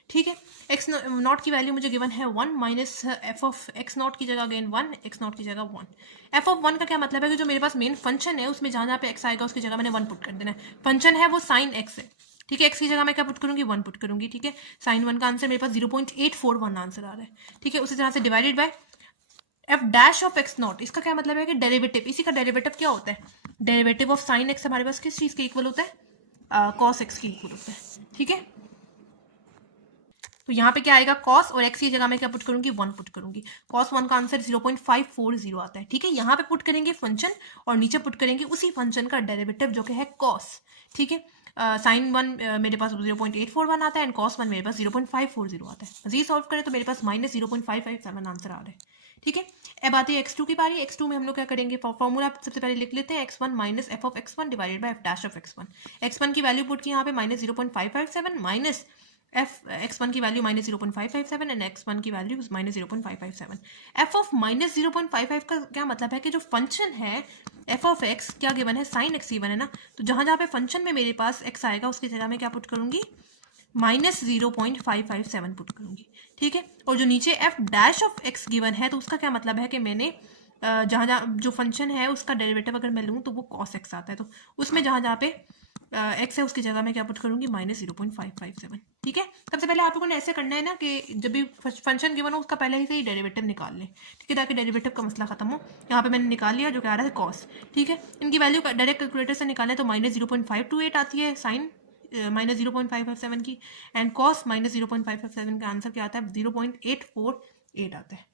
ठीक है, x0 की वैल्यू मुझे गिवन है 1 माइनस एफ ऑफ x0 की जगह अगेन 1, x0 की जगह 1। एफ ऑफ 1 का क्या मतलब है कि जो मेरे पास मेन फंक्शन है उसमें जहाँ जहाँ पे x आएगा उसकी जगह मैंने 1 पुट कर देना है। फंक्शन है वो साइन x है। ठीक है, x की जगह मैं क्या पुट करूंगी 1 पुट करूंगी। ठीक है, साइन 1 का आंसर मेरे पास 0.841 आंसर आ रहा है। ठीक है, उसी तरह से divided by f dash of x0, इसका क्या मतलब है कि डेरिवेटिव, इसी का डेरिवेटिव क्या होता है, डेरिवेटिव ऑफ साइन x हमारे पास किस चीज के इक्वल होता है, कॉस x के इक्वल होता है। ठीक है, तो यहाँ पे क्या आएगा कॉस, और x की जगह मैं क्या पुट करूंगी 1 पुट करूंगी। कॉस 1 का आंसर 0.540 आता है। ठीक है, यहाँ पे पुट करेंगे फंक्शन और नीचे पुट करेंगे उसी फंक्शन का डेरिवेटिव जो कि है कॉस। ठीक है, साइन 1 मेरे पास 0.841 आता है एंड कॉस 1 मेरे पास 0.540 आता है। मजीद सॉल्व करें तो मेरे पास माइनस 0.557 आंसर आ रहा है। ठीक है, अब आती है x2 की पारी। x2 में हम लोग क्या करेंगे, फॉर्मूला सबसे पहले लिख लेते हैं, x1 minus F of x1 divided by f dash of x1। x1 की वैल्यू पुट की यहाँ पे माइनस 0.557 माइनस एफ x1 की वैल्यू माइनस 0.557 एंड x1 की value minus 0.557। F of minus 0.55 का क्या मतलब है कि जो फंक्शन है एफ ऑफ एक्स क्या गिवन है, साइन एक्स गिवन है ना, तो जहां जहां पे फंक्शन में मेरे पास x आएगा उसकी जगह मैं क्या पुट करूंगी माइनस 0.557 पुट करूंगी। ठीक है, और जो नीचे F dash of x given है तो उसका क्या मतलब है कि मैंने जहाँ जहाँ जो फंक्शन है उसका डेरिवेटिव अगर मैं लूँ तो वो कॉस एक्स आता है, तो उसमें जहाँ जहाँ पे एक्स है उसकी जगह मैं क्या पुट करूंगी माइनस 0.557। ठीक है, सबसे पहले आप लोगों ने ऐसे करना है ना कि जब भी फंक्शन गिवन हो उसका पहले से ही डेरिवेटिव निकाल लें। ठीक है, ताकि डेरिवेटिव का मसला खत्म हो। यहाँ पे मैंने निकाल लिया जो कि आ रहा है कॉस। ठीक है, इनकी वैल्यू डायरेक्ट कैलकुलेटर से निकालें तो माइनस 0.528 आती है साइन माइनस 0.557 की, एंड कॉस माइनस 0.557 का आंसर क्या आता है 0.848 आता है।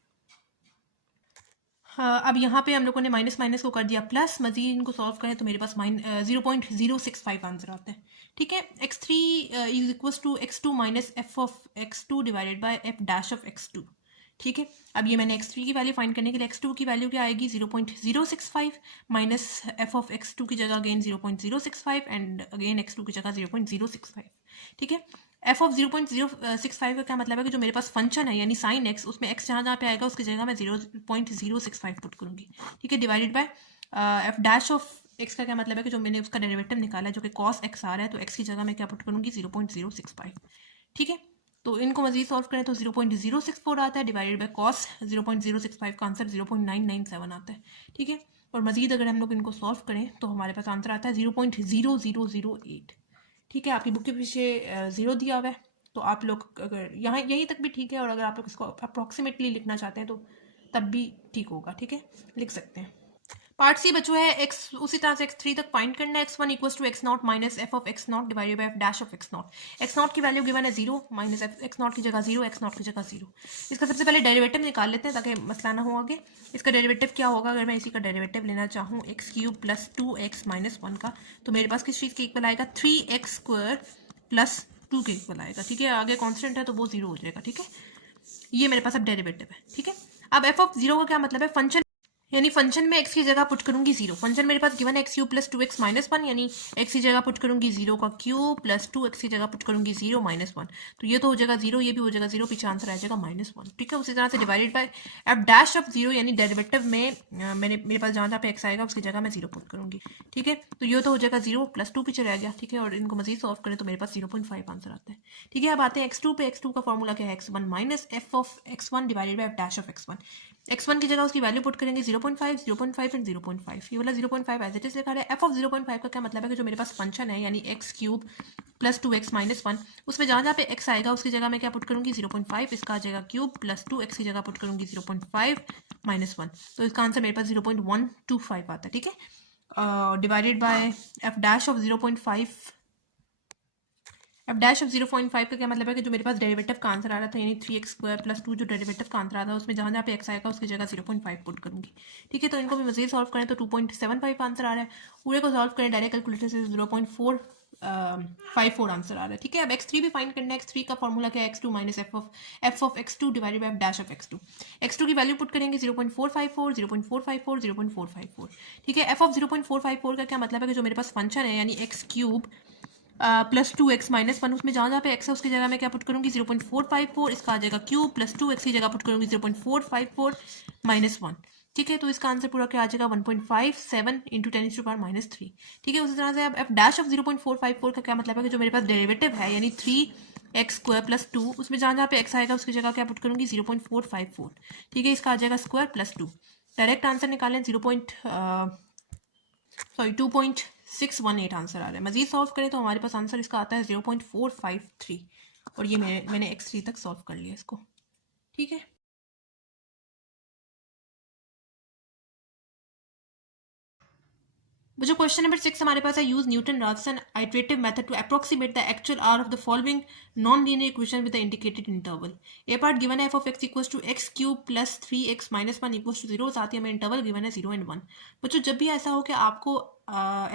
अब यहाँ पे हम लोगों ने माइनस माइनस को कर दिया प्लस, मजीद इनको सॉल्व करें तो मेरे पास 0.065 आंसर आता है। ठीक है, x3 is equals to x2 minus F of x2 divided by f dash of x2। ठीक है, अब ये मैंने x3 की वैल्यू फाइंड करने के लिए x2 की वैल्यू क्या आएगी 0.065 माइनस एफ ऑफ x2 की जगह अगेन 0.065 एंड अगेन x2 की जगह 0.065। ठीक है, एफ ऑफ 0.065 का क्या मतलब है कि जो मेरे पास फंक्शन है यानी साइन एक्स, उसमें एक्स जहाँ जहाँ पे आएगा उसकी जगह मैं 0.065 पुट करूंगी। ठीक है, divided by f dash of x का क्या मतलब है कि जो मैंने उसका डेरिवेटिव निकाला है जो कि कॉस एक्स आ रहा है, तो एक्स की जगह मैं क्या पुट करूंगी 0.065। ठीक है, तो इनको मजीद सॉल्व करें तो 0.064 आता है डिवाइडेड बाय कॉस 0.065 का आंसर 0.997 आता है। ठीक है, और मजीद अगर हम लोग इनको सॉल्व करें तो हमारे पास आंसर आता है 0.0008। ठीक है, आपकी बुक के पीछे 0 दिया हुआ है, तो आप लोग अगर यहाँ यहीं तक भी ठीक है, और अगर आप लोग इसको अप्रॉक्सीमेटली लिखना चाहते हैं तो तब भी ठीक होगा। ठीक है, लिख सकते हैं। पार्ट सी बचो है x, उसी तरह से x3 तक फाइंड करना है। x1 equals to x0 minus F of x0 divided by f dash of x0। x0 की वैल्यू गिवन है 0 माइनस x0 की जगह 0, x0 की जगह 0। इसका सबसे पहले डेरिवेटिव निकाल लेते हैं ताकि मसला ना हो आगे। इसका डेरिवेटिव क्या होगा, अगर मैं इसी का डेरिवेटिव लेना चाहूँ x³ प्लस 2x माइनस 1 का, तो मेरे पास किस चीज़ के इक्वल आएगा 3x² प्लस 2 के इक्वल आएगा। ठीक है, आगे कॉन्स्टेंट है तो वो 0 हो जाएगा। ठीक है, ये मेरे पास अब डेरिवेटिव है। ठीक है, अब एफ ऑफ 0 का क्या मतलब है, फंक्शन यानी फंक्शन में x की जगह पुट करूंगी 0। फंक्शन मेरे पास गिवन है x cube plus 2x minus 1, यानी x की जगह पुट करूंगी 0 का क्यूब प्लस 2x की जगह पुट करूंगी 0 माइनस 1। तो ये तो हो जाएगा 0, ये भी हो जाएगा 0, पीछे आंसर आ जाएगा -1। ठीक है, उसी तरह से divided by f dash of 0, यानी डेरिवेटिव में मेरे पास जहाँ पे x आएगा उसकी जगह मैं 0 पुट करूंगी। ठीक है, तो ये तो हो जाएगा 0 प्लस 2 पीछे रह गया। ठीक है, और इनको मजीद सॉल्व करें तो मेरे पास 0.5 आंसर आता है। ठीक है, अब आते हैं x2 पे। x2 का फॉर्मूला क्या है, x1 minus F of x1 divided by f dash of x1। x1 की जगह उसकी वैल्यू पुट करेंगे 0.5, 0.5 एंड 0.5। ये वाला 0.5 एज इट इज लिखा है। एफ ऑफ 0.5 का क्या मतलब है कि जो मेरे पास फंक्शन है यानी x cube plus 2x minus 1, उसमें जहाँ पे x आएगा उसकी जगह मैं क्या पुट करूंगी 0.5, इसका आ जाएगा क्यूब प्लस 2x की जगह पुट करूंगी 0.5 माइनस 1। तो इसका आंसर मेरे पास 0.125 आता है। ठीक है, divided by f dash of 0.5। अब डैश ऑफ 0.5 का क्या मतलब है कि जो मेरे पास डेरिवेटिव का आंसर आ रहा था यानी 3x स्क्वायर प्लस 2 जो डेरिवेटिव का आंसर आ रहा था उसमें जहाँ पे x आएगा उसकी जगह 0.5 पुट करूंगी। ठीक है, तो इनको भी मजीद सॉल्व करें तो 2.75 आंसर आ रहा है। पूरे को सॉल्व करें डायरेक्ट कैलकुलेटर से 0.454 आंसर आ रहा है। ठीक है, अब x3 भी फाइंड करना है। x3 का फॉर्मूला क्या है, x2 minus F of x2 divided by f dash of x2। x2 की वैल्यू पुट करेंगे 0.454, 0.454, 0.454। ठीक है, एफ ऑफ 0.454 का क्या मतलब है कि जो मेरे पास फंक्शन है यानी x cube plus 2x minus 1, उसमें जहाँ पे x है उसकी जगह मैं क्या पुट करूंगी 0.454, इसका आ जाएगा क्यूब प्लस 2x की जगह पुट करूंगी 0.454 माइनस 1। ठीक है, तो इसका आंसर पूरा क्या आ जाएगा 1.57 इंटू 10⁻³ ठीक है, उसी तरह से अब एफ डैश ऑफ 0.454 का क्या मतलब है कि जो मेरे पास डेरिवेटिव है यानी 3x स्क्वायर प्लस 2, उसमें जहाँ पे x आएगा उसकी जगह क्या पुट करूंगी 0.454। ठीक है, इसका आ जाएगा स्क्वायर प्लस 2। डायरेक्ट आंसर निकालें 2.618 आंसर आ रहा है। मजीद सॉल्व करें तो हमारे पास आंसर इसका आता है 0.453, और ये मैंने x3 तक सॉल्व कर लिया इसको। ठीक है, जो क्वेश्चन नंबर 6 हमारे पास है, use Newton Raphson iterative method to approximate the actual R of the following non linear equation with the indicated interval. A part given है F of x equals to x cube plus 3x minus 1 equals to 0, साथ ही हमें इंटरवल गिवन है 0 and 1। बच्चों जब भी ऐसा हो कि आपको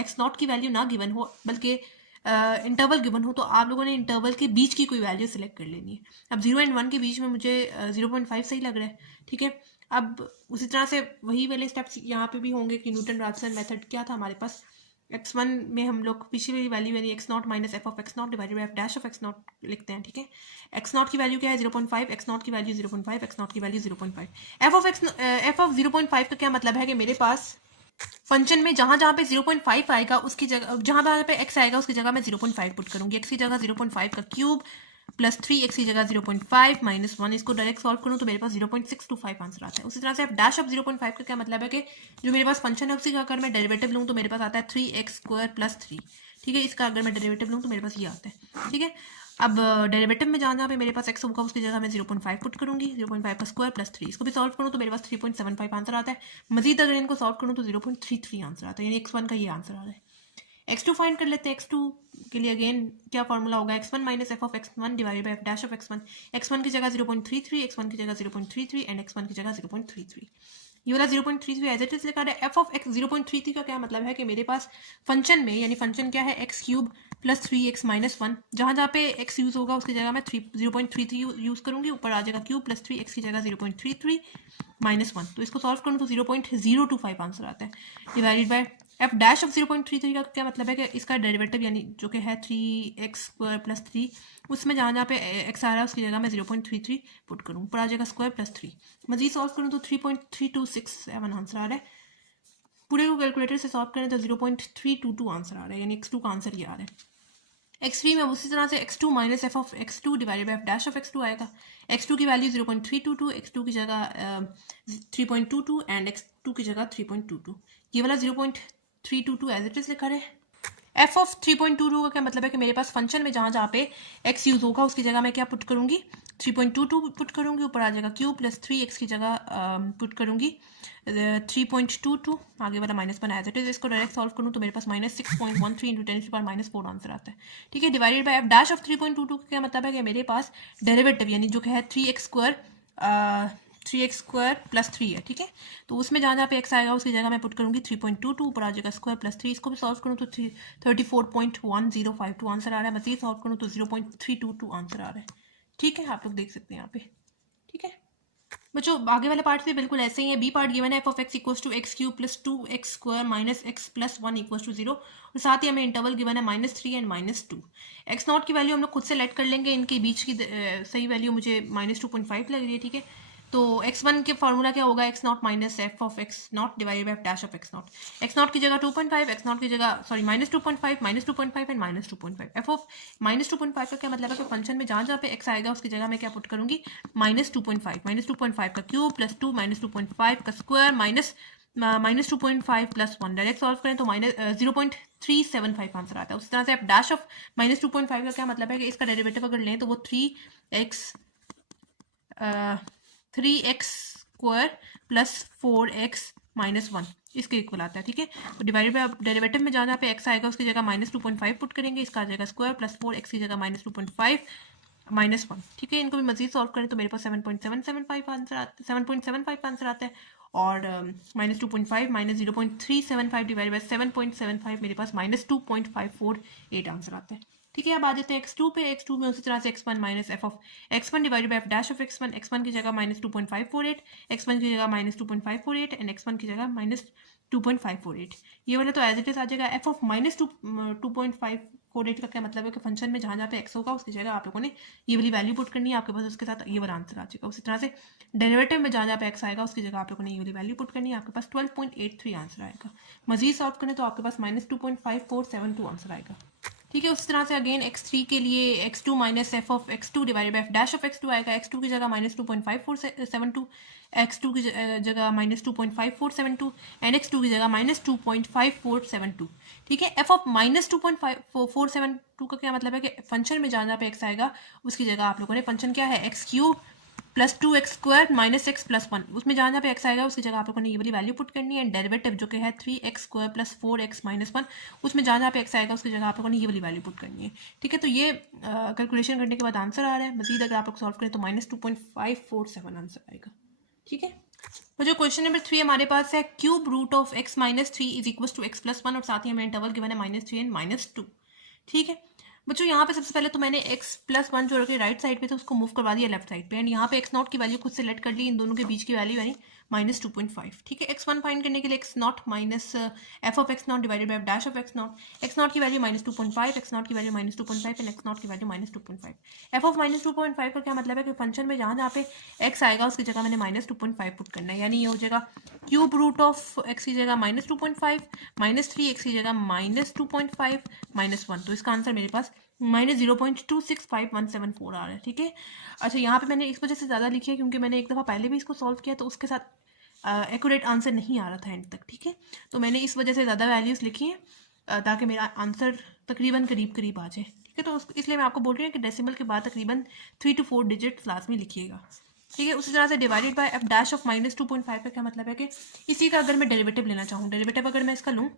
एक्स नॉट की वैल्यू ना गिवन हो बल्कि इंटरवल गिवन हो, तो आप लोगों ने इंटरवल के बीच की कोई वैल्यू सिलेक्ट कर लेनी है। अब 0 and 1 के बीच में मुझे 0.5 सही लग रहा है। ठीक है, अब उसी तरह से वही वाले स्टेप्स यहाँ पे भी होंगे कि न्यूटन राफसन मेथड क्या था हमारे पास। x1 में हम लोग पिछली वाली वैल्यू यानी x0 minus F of x0 divided by f dash of x0 लिखते हैं। ठीक है, x0 की वैल्यू क्या है 0.5, x0 की वैल्यू 0.5, x0 की वैल्यू 0.5। एफ ऑफ 0.5 का क्या मतलब है कि मेरे पास फंक्शन में जहाँ पे 0.5 आएगा उसकी जगह, जहाँ पे x आएगा उसकी जगह मैं 0.5 पुट करूंगी। x की जगह 0.5 का क्यूब प्लस 3x की जगह 0.5 माइनस 1, इसको डायरेक्ट सॉल्व करूँ तो मेरे पास 0.625 आंसर आता है। उसी तरह से एफ डैश ऑफ 0.5 का क्या मतलब है कि जो मेरे पास फंक्शन है उसकी अगर मैं डेरिवेटिव लूँ तो मेरे पास आता है 3x स्क्वायर प्लस 3। ठीक है, इसका अगर मैं डेरिवेटिव लूँ तो मेरे पास ये आता है। ठीक है, अब डेरिवेटिव में जहाँ पे मेरे पास x होगा उसकी जगह मैं 0.5 पुट करूंगी, 0.5 का स्क्वायर प्लस 3, इसको भी सॉल्व करूँ तो मेरे पास 3.75 आंसर आता है। मजीद अगर इनको सॉल्व करूँ तो 0.33 आंसर आता है, यानी x1 का ये आंसर आ रहा है। x2 फाइंड कर लेते हैं। x2 के लिए अगेन क्या फॉर्मूला होगा, x1 minus F of x1 divided by f dash of x1। x1 की जगह 0.33, x1 की जगह 0.33 एंड x1 की जगह 0.33। ये वाला 0.33 एज इट इज लिखा है। एफ ऑफ x 0.33 का क्या मतलब है कि मेरे पास फंक्शन में यानी फंक्शन क्या है x cube plus 3x minus 1, जहाँ पे x यूज होगा उसकी जगह मैं 0.33 यूज करूंगी, ऊपर आ जाएगा क्यूब प्लस 3x की जगह 0.33 माइनस 1। तो इसको सॉल्व करूँ तो 0.025 आंसर आता है, divided by f dash of 0.33 का क्या मतलब है कि इसका डेरिवेटिव यानी जो कि है 3x स्क्वायर प्लस 3, उसमें जहाँ पे x आ रहा है उसकी जगह मैं 0.33 पुट करूँ, ऊपर आ जाएगा स्क्वायर प्लस 3। मजीद सॉल्व करूँ तो 3.3267 आंसर आ रहा है। पूरे को कैलकुलेटर से सॉल्व करें तो 0.322 आंसर आ रहा है, यानी x2 का आंसर ये आ रहा है। x3 में उसी तरह से x2 minus F of x2 divided by f dash of x2 आएगा। x2 की वैल्यू 0.322, x2 की जगह 3.22 एंड x2 की जगह 3.22। ये वाला 0.322 एज इट इज लिखा है। एफ ऑफ 3.22 का क्या मतलब है कि मेरे पास फंक्शन में जहाँ पे x यूज होगा उसकी जगह मैं क्या पुट करूंगी 3.22 पुट करूंगी, ऊपर आ जाएगा क्यूब प्लस 3x की जगह पुट करूंगी 3.22, आगे वाला -1 एज इट इज। इसको डायरेक्ट सॉल्व करूँ तो मेरे पास -6.13 इंटू 10⁻⁴ आंसर आता है। ठीक है, divided by f dash of 3.22 का क्या मतलब है कि मेरे पास डेरिवेटिव यानी जो है 3x स्क्वायर प्लस 3 है। ठीक है, तो उसमें जहाँ पे x आएगा उसकी जगह मैं पुट करूंगी 3.22, ऊपर आ जाएगा स्क्वायर प्लस 3, इसको भी सॉल्व करूँ तो 34.1052 आंसर आ रहा है। मजीद सॉल्व करूँ तो 0.322 आंसर आ रहा है। ठीक है, आप लोग देख सकते हैं यहाँ पे। ठीक है, बच्चों आगे वाला पार्ट भी बिल्कुल ऐसे ही है। बी पार्ट गिवन है F of x equals to x cube plus 2x square minus x plus 1 equals to 0, और साथ ही हमें इंटरवल गिवन है -3 एंड -2। एक्स नॉट की वैल्यू हम लोग खुद से लेट कर लेंगे, इनके बीच की सही वैल्यू मुझे -2.5 लग रही है, ठीक है। तो x1 के फॉर्मूला क्या होगा, x not minus F of x not divided by f dash of x not. X not की जगह 2.5, एक्स नॉट की जगह सॉरी -2.5 -2.5 एंड -2.5। एफ ऑफ -2.5 का क्या मतलब है कि फंक्शन में जहाँ जहाँ पे x आएगा उसकी जगह मैं क्या पुट करूंगी, -2.5 का क्यूब प्लस 2 -2.5 का square minus -2.5 plus 1। Direct solve करें तो -0.375 आंसर आता है। उस तरह से आप डैश ऑफ -2.5 का क्या मतलब है कि इसका डेरिवेटिव अगर लें तो वो 3x square plus 4x minus 1 इसके इक्वल आता है, ठीक है। तो डिवाइडेड बाय डेरिवेटिव में जहाँ पे x आएगा उसकी जगह -2.5 पुट करेंगे, इसका आ जाएगा स्क्वायर प्लस 4x की जगह -2.5 -1, ठीक है। इनको भी मजीद सॉल्व करें तो मेरे पास 7.775 आंसर आता है, और -2.5 -0.375 डिवाइड बाय 7.75 मेरे पास -2.548 आंसर आता है, ठीक है। अब आ जाते हैं x2 पे। x2 में उसी तरह से x1 minus F of x1 divided by f dash of x1। x1 की जगह -2.548, x1 की जगह -2.548 एंड x1 की जगह -2.548। ये वाला तो एज इट इज आ जाएगा। एफ ऑफ -2.548 का क्या मतलब है कि फंक्शन में जहाँ जहाँ पे x होगा उसकी जगह आप लोगों ने ये वाली वैल्यू पुट करनी है, आपके पास उसके साथ ये वाला आंसर आ जाएगा। उसी तरह से डेरिवेटिव में जहाँ जहाँ पे x आएगा उसकी जगह आप लोगों ने ये वाली वैल्यू पुट करनी है, आपके पास 12.83 आंसर आएगा। मजीद सॉल्व करें तो आपके पास -2.5472 आंसर आएगा, ठीक है। उस तरह से अगेन x3 के लिए x2 minus F of x2 divided by f dash of x2 आएगा। x2 की जगह -2.5472, x2 की जगह -2.5472 एंड x2 की जगह -2.5472, ठीक है। एफ ऑफ -2.472 का क्या मतलब है कि फंक्शन में जहाँ पे x आएगा उसकी जगह आप लोगों ने फंक्शन क्या है x³ plus 2x square minus x plus 1, उसमें जहाँ जहाँ पे x आएगा उसकी जगह आप लोगों ने ये वाली वैल्यू पुट करनी है। डेरिवेटिव जो कि है 3x square plus 4x minus 1, उसमें जहाँ जहाँ पे x आएगा उसकी जगह आप लोगों ने ये वाली वैल्यू पुट करनी है, ठीक है। तो ये कैलकुलेशन करने के बाद आंसर आ रहा है। मजीद अगर आप लोग सॉल्व करें तो -2.547 आंसर आएगा, ठीक है। तो जो क्वेश्चन नंबर 3 हमारे पास है, cube root of x minus 3 is equal to x plus 1, और साथ ही हमें इंटरवल गिवन है -3 एंड -2, ठीक है। बच्चों यहाँ पे सबसे पहले तो मैंने x प्लस 1 जो रखे राइट साइड पे थे उसको मूव करवा दिया लेफ्ट साइड पे, एंड यहाँ पे x नॉट की वैल्यू खुद से लेट कर ली, इन दोनों के बीच की वैल्यू यानी -2.5, ठीक है। x1 फाइंड करने के लिए x not minus F of x not divided by dash of x naught की वैल्यू -2.5, x नॉट की वैल्यू -2.5 एंड x नॉट की वैल्यू -2.5। एफ ऑफ -2.5 का क्या मतलब है कि फंक्शन में जहाँ जहाँ पे x आएगा उसकी जगह मैंने -2.5 पुट करना है, यानी ये हो जाएगा क्यूब रूट ऑफ x की जगह -2.5 -3x की जगह -2.5 -1, तो इसका आंसर मेरे पास -0.265174 आ रहा है, ठीक है। अच्छा यहाँ पे मैंने इस वजह से ज़्यादा लिखी है क्योंकि मैंने एक दफ़ा पहले भी इसको सॉल्व किया तो उसके साथ एक्यूरेट आंसर नहीं आ रहा था एंड तक, ठीक है। तो मैंने इस वजह से ज़्यादा वैल्यूज़ लिखी हैं ताकि मेरा आंसर तकरीबन करीब करीब आ जाए, ठीक है। तो इसलिए मैं आपको बोल रही हूँ कि डेसिमल के बाद तकरीबन 3 to 4 डिजिट लाजमी लिखिएगा, ठीक है। उसी तरह से divided by f dash of -2.5 का क्या मतलब है कि इसी का अगर मैं डेरिवेटिव लेना चाहूँ, डेरिवेटिव अगर मैं इसका लूँ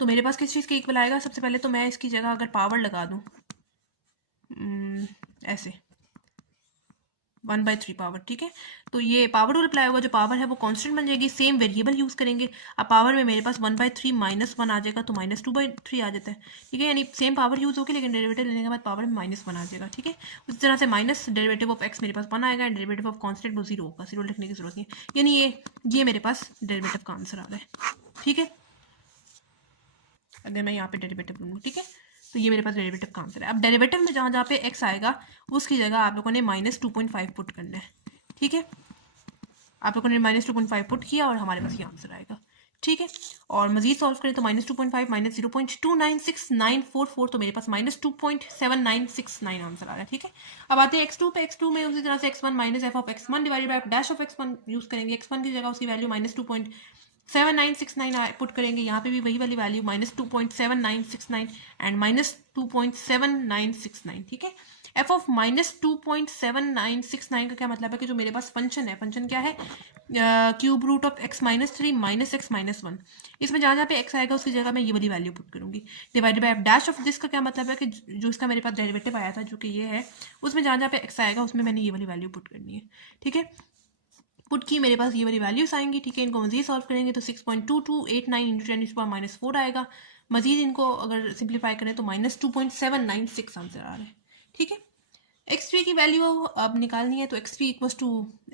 तो मेरे पास किस चीज़ के इक्वल आएगा। सबसे पहले तो मैं इसकी जगह अगर पावर लगा दूँ ऐसे 1/3 पावर, ठीक है। तो ये पावर रूल अप्लाई होगा, जो पावर है वो कांस्टेंट बन जाएगी, सेम वेरिएबल यूज़ करेंगे। अब पावर में मेरे पास 1/3 -1 आ जाएगा तो -2/3 आ जाता है, ठीक है। यानी सेम पावर यूज़ होगी लेकिन डेरिवेटिव लेने के बाद पावर में -1 आ जाएगा, ठीक है। उसी तरह से माइनस डेरिवेटिव ऑफ x मेरे पास 1 आएगा एंड डेरिवेटिव ऑफ कांस्टेंट वो 0 होगा, 0 लिखने की जरूरत नहीं है, यानी ये मेरे पास डेरिवेटिव का आंसर आ रहा है, ठीक है। अगर मैं यहाँ पे डेरिवेटिव लूँगी, ठीक है, तो ये मेरे पास डेरिवेटिव का आंसर है। अब डेरिवेटिव में जहाँ जहाँ पे x आएगा उसकी जगह आप लोगों ने -2.5 पुट करना है, ठीक है। आप लोगों ने -2.5 पुट किया और हमारे पास ये आंसर आएगा, ठीक है। और मजीद सॉल्व करें तो -2.5 -0.2969444, तो मेरे पास -2.7969 आंसर आ रहा है, ठीक है। अब आते हैं x2 पे। x2 में उसी तरह से x1 minus F of x1 divided by dash of x1 use करेंगे। x1 की जगह उसकी वैल्यू -2.7969 पुट करेंगे, यहाँ पे भी वही वाली वैल्यू -2.7969 एंड -2.7969, ठीक है। एफ ऑफ -2.7969 का क्या मतलब है कि जो मेरे पास फंक्शन है, फंक्शन क्या है, cube root of x -3 minus x -1, इसमें जहाँ जहाँ पे x आएगा उसकी जगह मैं ये वाली वैल्यू पुट करूंगी। Divided by f dash of this का क्या मतलब है कि जो इसका मेरे पास डेरिवेटिव आया था जो कि ये है, उसमें जहाँ जहाँ पे x आएगा उसमें मैंने ये वाली वैल्यू पुट करनी है, ठीक है। पुट की मेरे पास ये वाली वैल्यूज आएंगी, ठीक है। इनको मजीद सॉल्व करेंगे तो 6.2289 इंटू 10⁻⁴ आएगा। मजीद इनको अगर सिंप्लीफाई करें तो -2.796 आंसर आ रहा है, ठीक है। x3 की वैल्यू अब निकालनी है, तो x3 equals to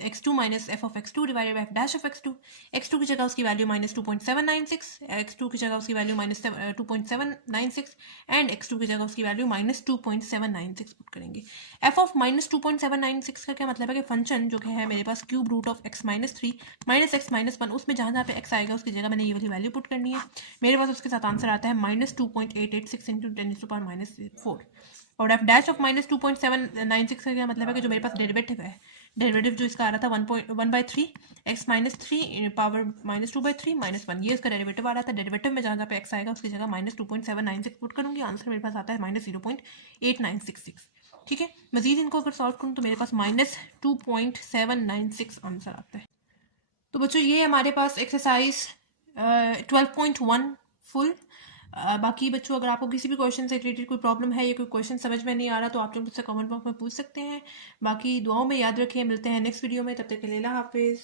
x2 minus F of x2 divided by f dash of x2। x2 की जगह उसकी वैल्यू माइनस 2.796, x2 की जगह उसकी वैल्यू माइनस 2.796 एंड x2 की जगह उसकी वैल्यू माइनस 2.796 पुट करेंगे। एफ ऑफ माइनस 2.796 का क्या मतलब है कि फंक्शन जो है मेरे पास cube root of x minus 3 minus x minus 1, उसमें जहाँ जहाँ पे x आएगा उसकी जगह मैंने ये वाली वैल्यू पुट करनी है। मेरे पास उसके साथ आंसर आता है माइनस 2.886 इंटू 10⁻⁻4। और एफ डैश ऑफ माइनस 2.796 का क्या मतलब है कि जो मेरे पास डेरिवेटिव है, डेरिवेटिव जो इसका आ रहा था 1/3 x minus 3 power minus 2/3 minus 1, ये इसका डेरिवेटिव आ रहा था। डेरिवेटिव में जहाँ जहाँ पे x आएगा उसकी जगह माइनस 2.796 पुट करूँगी, आंसर मेरे पास आता है माइनस 0.8966। ठीक है, मजीद इनको अगर सॉल्व करूँ तो मेरे पास माइनस 2.796 आंसर आता है। तो बच्चों ये हमारे पास एक्सरसाइज 12.1 फुल। बाकी बच्चों अगर आपको किसी भी क्वेश्चन से रिलेटेड कोई प्रॉब्लम है या कोई क्वेश्चन समझ में नहीं आ रहा तो आप लोग मुझसे कमेंट बॉक्स में पूछ सकते हैं। बाकी दुआओं में याद रखिए, मिलते हैं नेक्स्ट वीडियो में, तब तक के लिए अल्लाह हाफिज़।